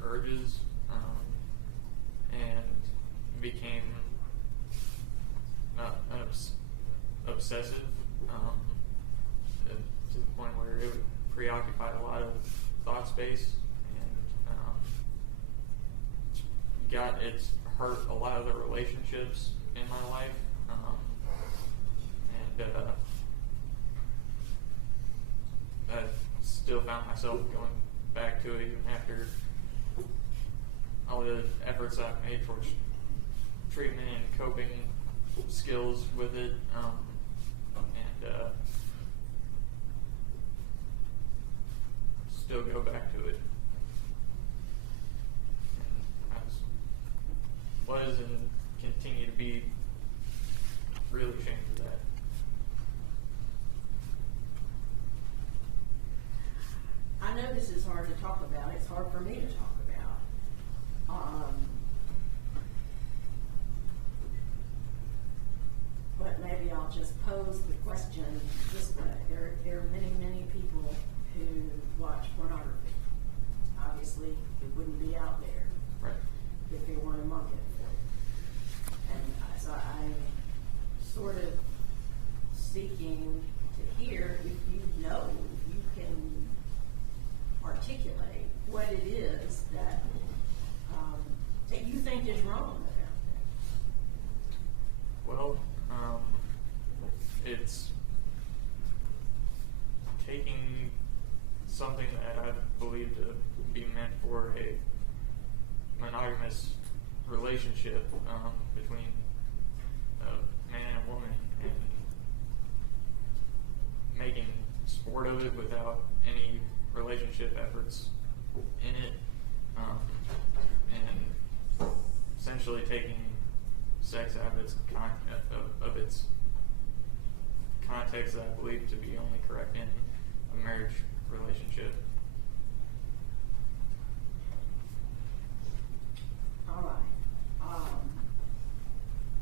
urges, and became obsessive to the point where it preoccupied a lot of thought space, and it's hurt a lot of the relationships in my life, and I still found myself going back to it even after all the efforts I've made towards treatment and coping skills with it, and still go back to it. And I was and continue to be really ashamed of that. I know this is hard to talk about. It's hard for me to talk about. monogamous relationship between a man and a woman, and making sport of it without any relationship efforts in it, and essentially taking sex out of its context that I believe to be only correct in a marriage relationship. All right.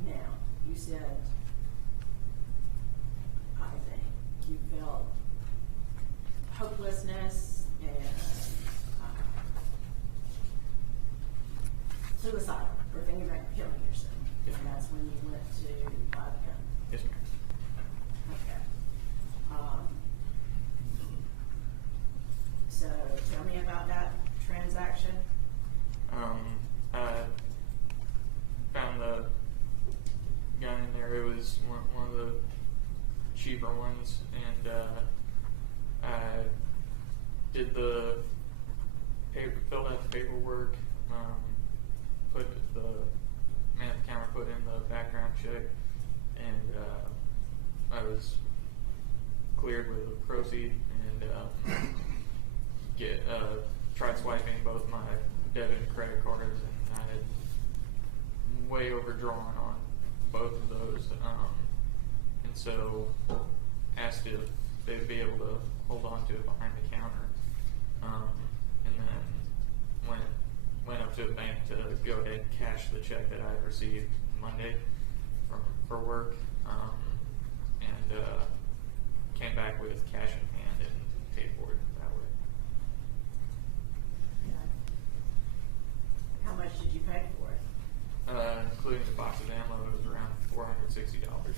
Now, you said, I think, you felt hopelessness and suicidal, or thinking about killing yourself. Yes, And ma'am. that's when you went to buy the gun. Yes, ma'am. Okay. So tell me about that transaction. I found the gun in there. It was one of the cheaper ones, and I did the filled out the paperwork, put the man at the counter put in the background check, and I was cleared with a proceed, and tried swiping both my debit and credit cards, and I had way overdrawn on both of those, and so asked if they'd be able to hold on to it behind the counter, and then went up to a bank to go ahead and cash the check that I had received Monday for work, and came back with cash in hand and paid for it that way. Okay. How much did you pay for it? Including the box of ammo, it was around $460.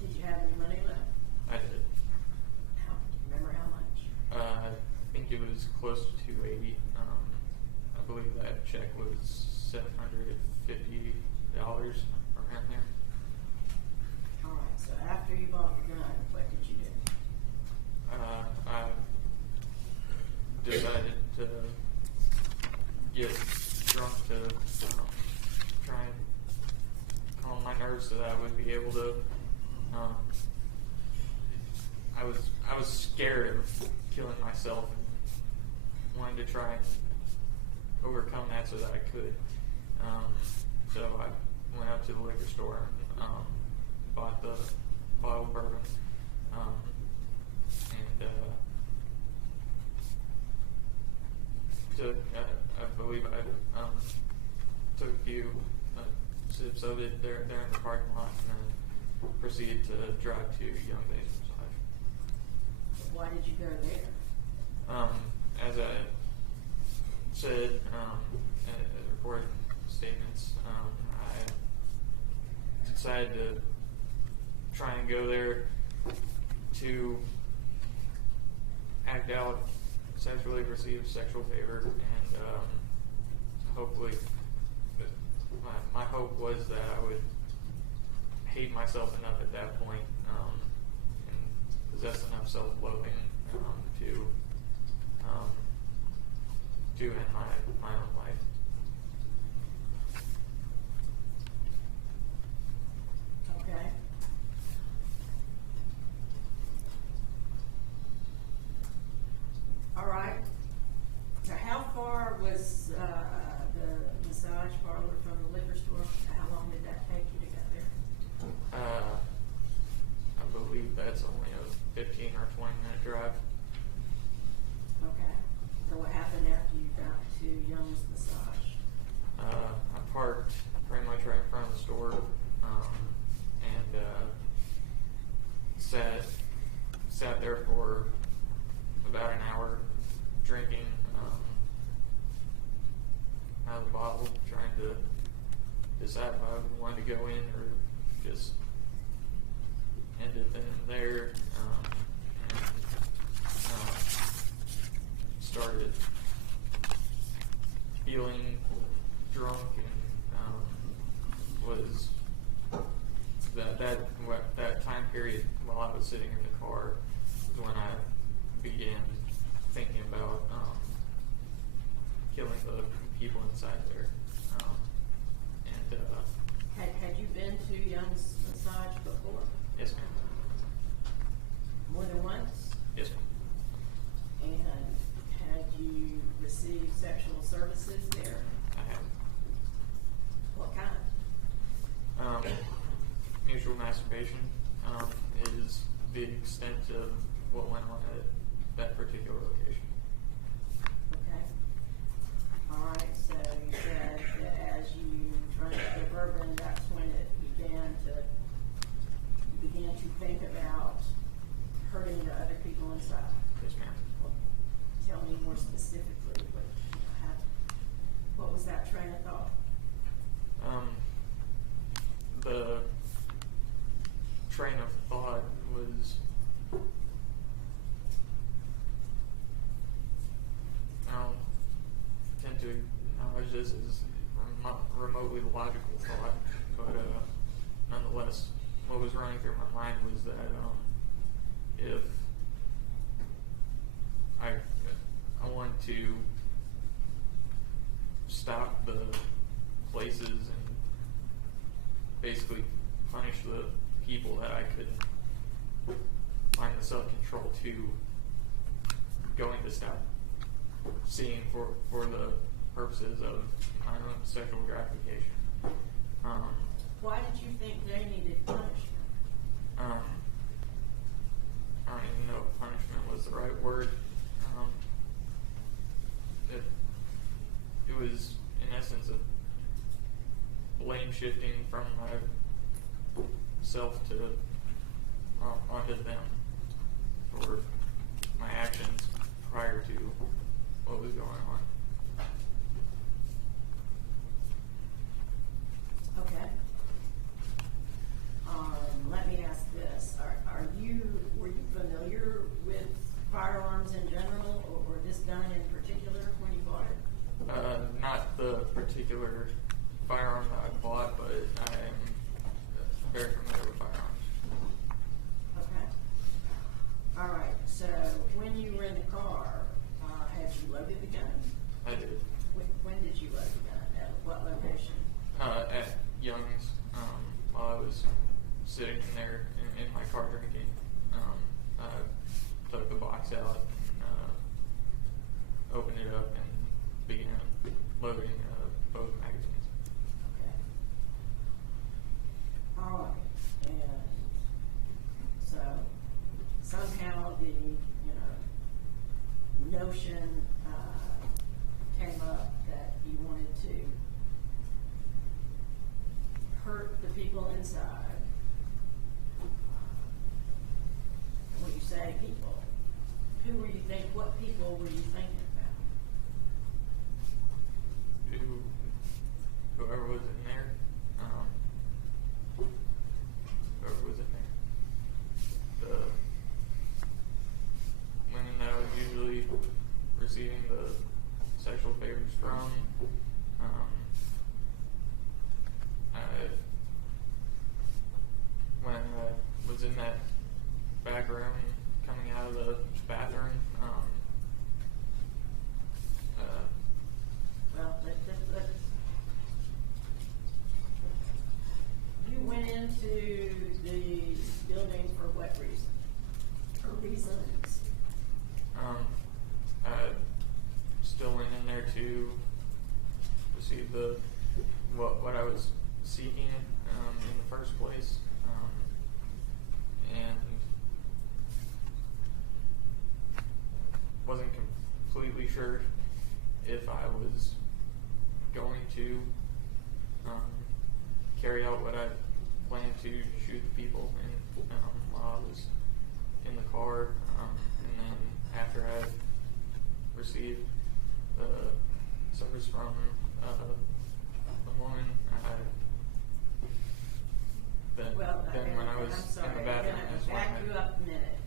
Did you have any money left? I did. How, do you remember how much? I think it was close to $280. I believe that check was $750 around there. All right, so after you bought the gun, what did you do? I decided to get drunk to try and calm my nerves so that I would be able to. I was scared of killing myself and wanted to try and overcome that so that I could. So I went out to the liquor store and bought the bottle of bourbon, and took, I believe I took a few sips of it there in the parking lot, and then proceeded to drive to Young Days Massage. Why did you go there? As I said in recorded statements, I decided to try and go there to act out, sexually receive sexual favor, and hopefully, my hope was that I would hate myself enough at that point, and possess enough self-loathing to end my own life. Okay. All right. Now, how far was the massage parlor from the liquor store? How long did that take you to get there? I believe that's only a 15 or 20-minute drive. Okay. So what happened after you got to Young's Massage? I parked pretty much right in front of the store, and sat there for about an hour drinking out of the bottle, trying to decide if I wanted to go in or just end it then and there. Started feeling drunk, and was that time period while I was sitting in the car was when I began thinking about killing inside there. And Had you been to Young's Massage before? yes, ma'am. More than once? Yes, ma'am. And had you received sexual services there? I have. What kind? Mutual masturbation is the extent of what went on at that particular location. Okay. All right, so you said that as you drank the bourbon, that's when it began to think about hurting the other people inside. Yes, ma'am. Well, tell me more specifically what was that train of thought? The train of thought was, I don't tend to acknowledge this as remotely logical thought, but nonetheless, what was running through my mind was that if I want to stop the places and basically punish the people that I could find the self-control to going to stop seeing for the purposes of my own sexual gratification. Why did you think they needed punishment? I don't even know if punishment was the right word. It was in essence a blame shifting from myself to onto them for my actions prior to what was going on. Okay. Let me ask this: were you familiar with firearms in general, or this gun in particular when you bought it? Not the particular firearm that I bought, but I am very familiar with firearms. Okay. All right. So when you were in the car, had you loaded the gun? I did. When did you load the gun? At what location? At Young's, while I was sitting in there in my car drinking, I took the box out and opened it up and began loading both magazines. Okay. All right. And so somehow the notion came up that you wanted to hurt the people inside. When you say people, what people were you thinking about? Whoever was in there, whoever was in there, the women that I was usually receiving the sexual favors from, when I was in that back room coming out of the bathroom, Well, you went into the building for what reason? Or reasons? I still went in there to receive what I was seeking in the first place, and wasn't completely sure if I was going to carry out what I planned to shoot the people while I was in the car, and then after I received service from the woman, then when I was I'm sorry, in the bathroom, I'm that's gonna when back you up a minute.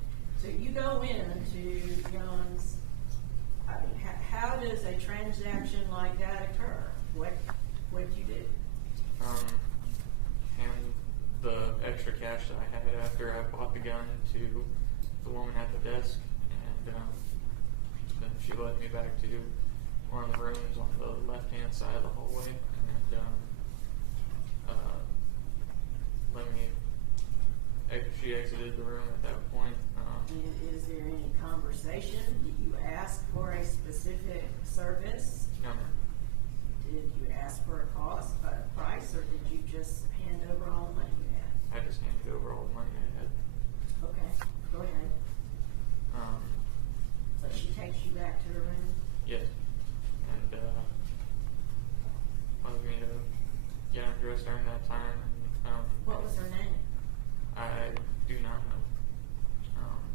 So you go into John's. I mean, how does a transaction like that occur? What did you do? Hand the extra cash that I had after I bought the gun to the woman at the desk, and then she led me back to one of the rooms on the left-hand side of the hallway, and she exited the room at that point. And is there any conversation? Did you ask for a specific service? No, ma'am. Did you ask for a cost, a price, or did you just hand over all the money you had? I just handed over all the money I had. Okay, go ahead. So she takes you back to her room? Yes. And wanted me to get undressed during that time. And, What was her name? I do not know.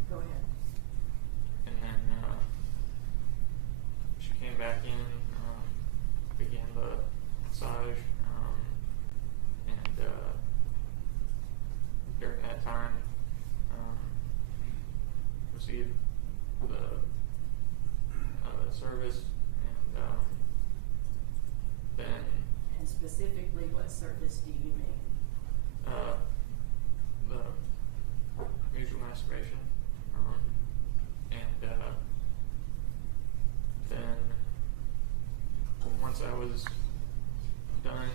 Go ahead. And then she came back in, began the massage, and during that time, received the service, and then And specifically, what service do you mean? the mutual masturbation, and then once I was done,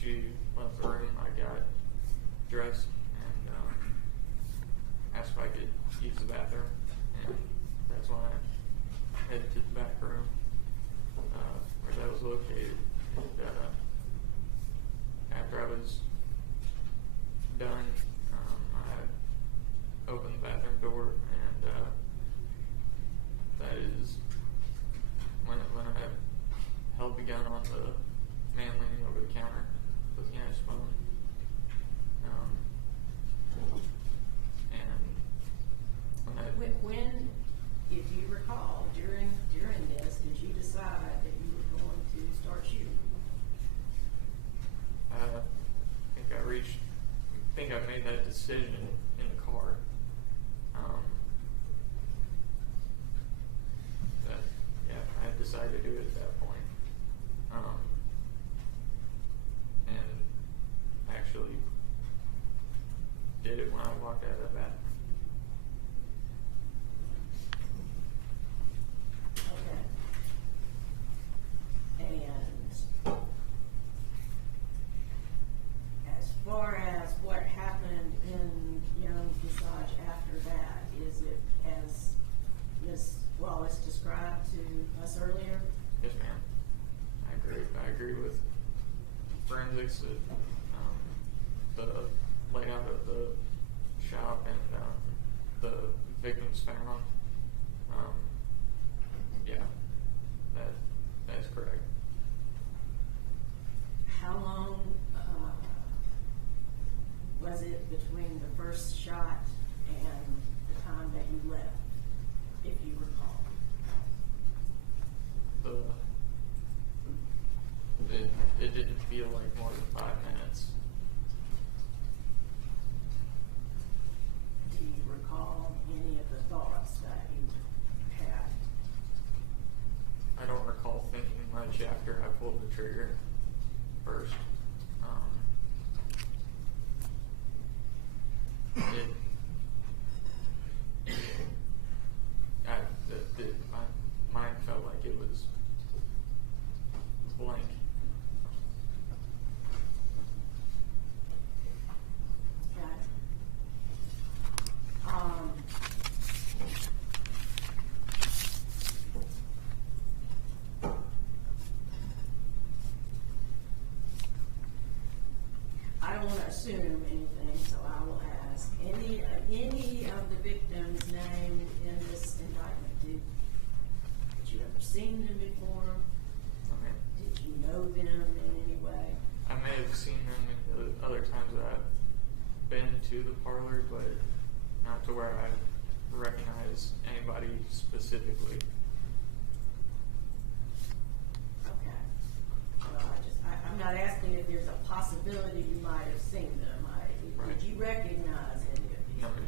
she left the room. I got dressed and asked if I could use the bathroom, and that's when I headed to the back room where that was located. And after I was done, I opened the bathroom door, and that is when I held the gun on the man leaning over the counter, looking at his phone. And When, if you recall, during this, did you decide that you were going to start shooting? I think I made that decision in the car. That, yeah, I had decided to do it at that point. And I actually did it when I walked out of the bathroom. Okay. And as far as what happened in Young Visage after that, is it as Ms. Wallace described to us earlier? Yes, ma'am. I agree with forensics that the layout of the shop and the victims found. Yeah, that's correct. How long was it between the first shot and the time that you left, if you recall? It didn't feel like more than 5 minutes. Do you recall any of the thoughts that you had? I don't recall thinking much after I pulled the trigger first. My mind felt like it was blank. Okay. I don't want to assume anything, so I will ask. Any of the victims named in this indictment, did you ever seen them before? Okay. Did you know them in any way? I may have seen them in the other times that I've been to the parlor, but not to where I recognize anybody specifically. Okay. Well, I'm not asking if there's a possibility you might have seen them. Right. Did you recognize any of these No. people?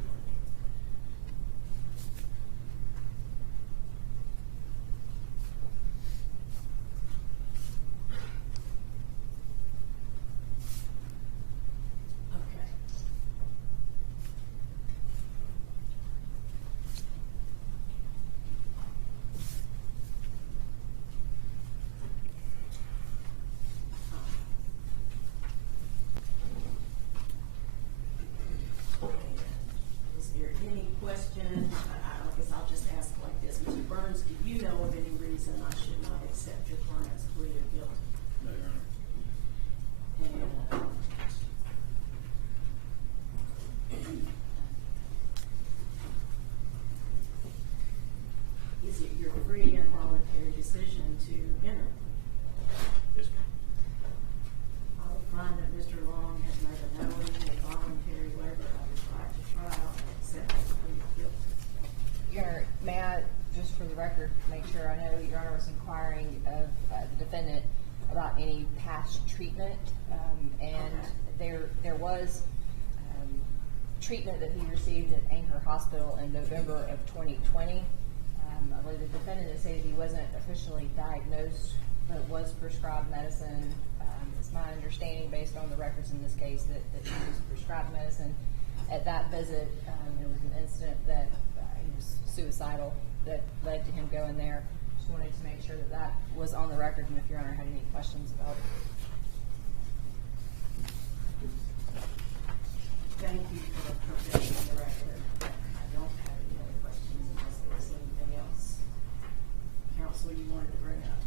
Okay. record, make sure I know Your Honor was inquiring of the defendant about any past treatment, and there was treatment that he received at Anchor Hospital in November of 2020. I believe the defendant had stated he wasn't officially diagnosed, but was prescribed medicine. It's my understanding, based on the records in this case, that he was prescribed medicine. At that visit, there was an incident that he was suicidal that led to him going there. Just wanted to make sure that that was on the record, and if Your Honor had any questions about it. Thank you for presenting the record. I don't have any other questions unless there's anything else. Counsel, you wanted to bring up?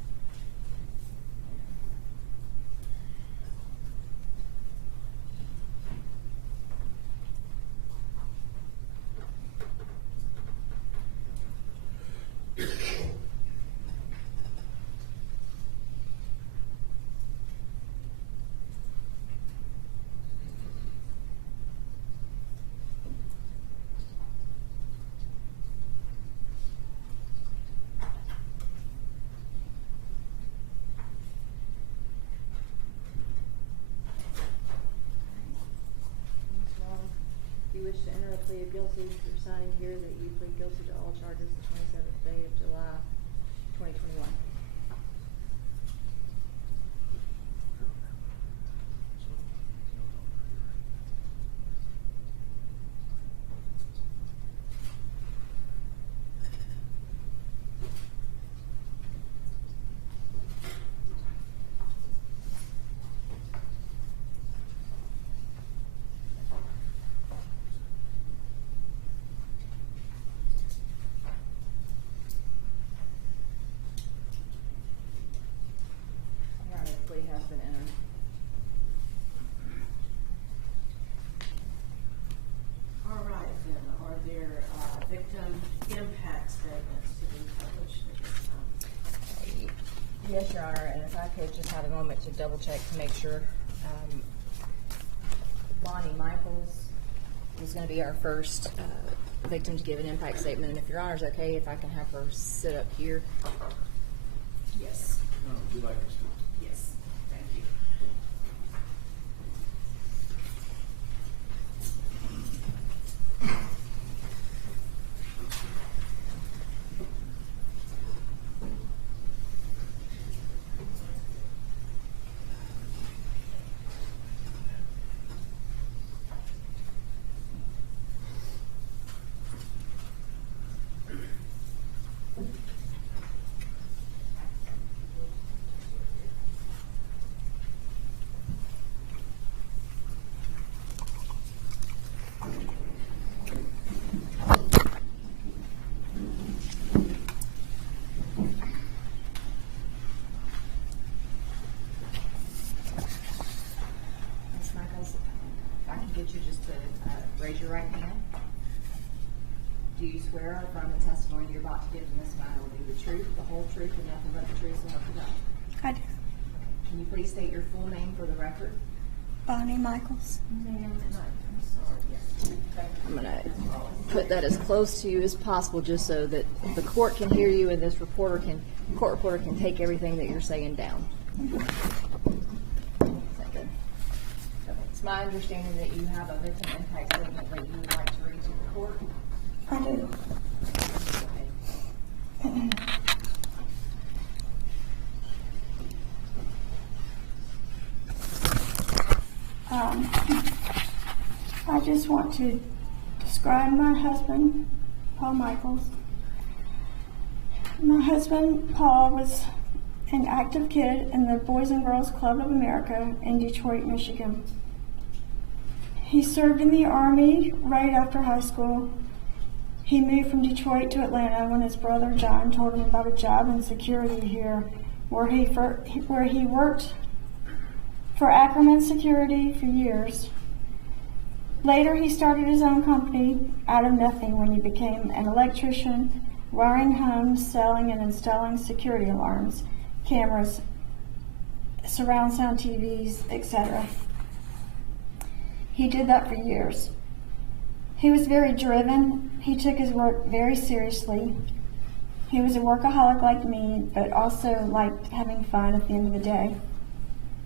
If you wish to enter a plea of guilty, you're signing here that you plead guilty to all charges the 27th day of July, 2021. Plea has been entered. All right, then, are there victim impact statements to be published at this time? Yes, Your Honor, and if I could just have a moment to double check to make sure. Bonnie Michaels is going to be our first victim to give an impact statement, and if Your Honor's okay, if I can have her sit up here. Yes. Would you like us to? Yes. Thank you. Ms. Michaels, if I can get you just to raise your right hand. Do you swear or affirm the testimony you're about to give in this matter will be the truth, the whole truth, and nothing but the truth, so help you God? I do. Can you please state your full name for the record? Bonnie Michaels. Ma'am, I'm sorry, yes. I'm going to put that as close to you as possible, just so that the court can hear you and this court reporter can take everything that you're saying down. Is that good? Okay. It's my understanding that you have a victim impact statement that you would like to read to the court. I do. Okay. I just want to describe my husband, Paul Michaels. My husband, Paul, was an active kid in the Boys and Girls Club of America in Detroit, Michigan. He served in the Army right after high school. He moved from Detroit to Atlanta when his brother John told him about a job in security here, where he worked for Ackerman Security for years. Later, he started his own company out of nothing when he became an electrician, wiring homes, selling and installing security alarms, cameras, surround sound TVs, etc. He did that for years. He was very driven. He took his work very seriously. He was a workaholic like me, but also liked having fun at the end of the day.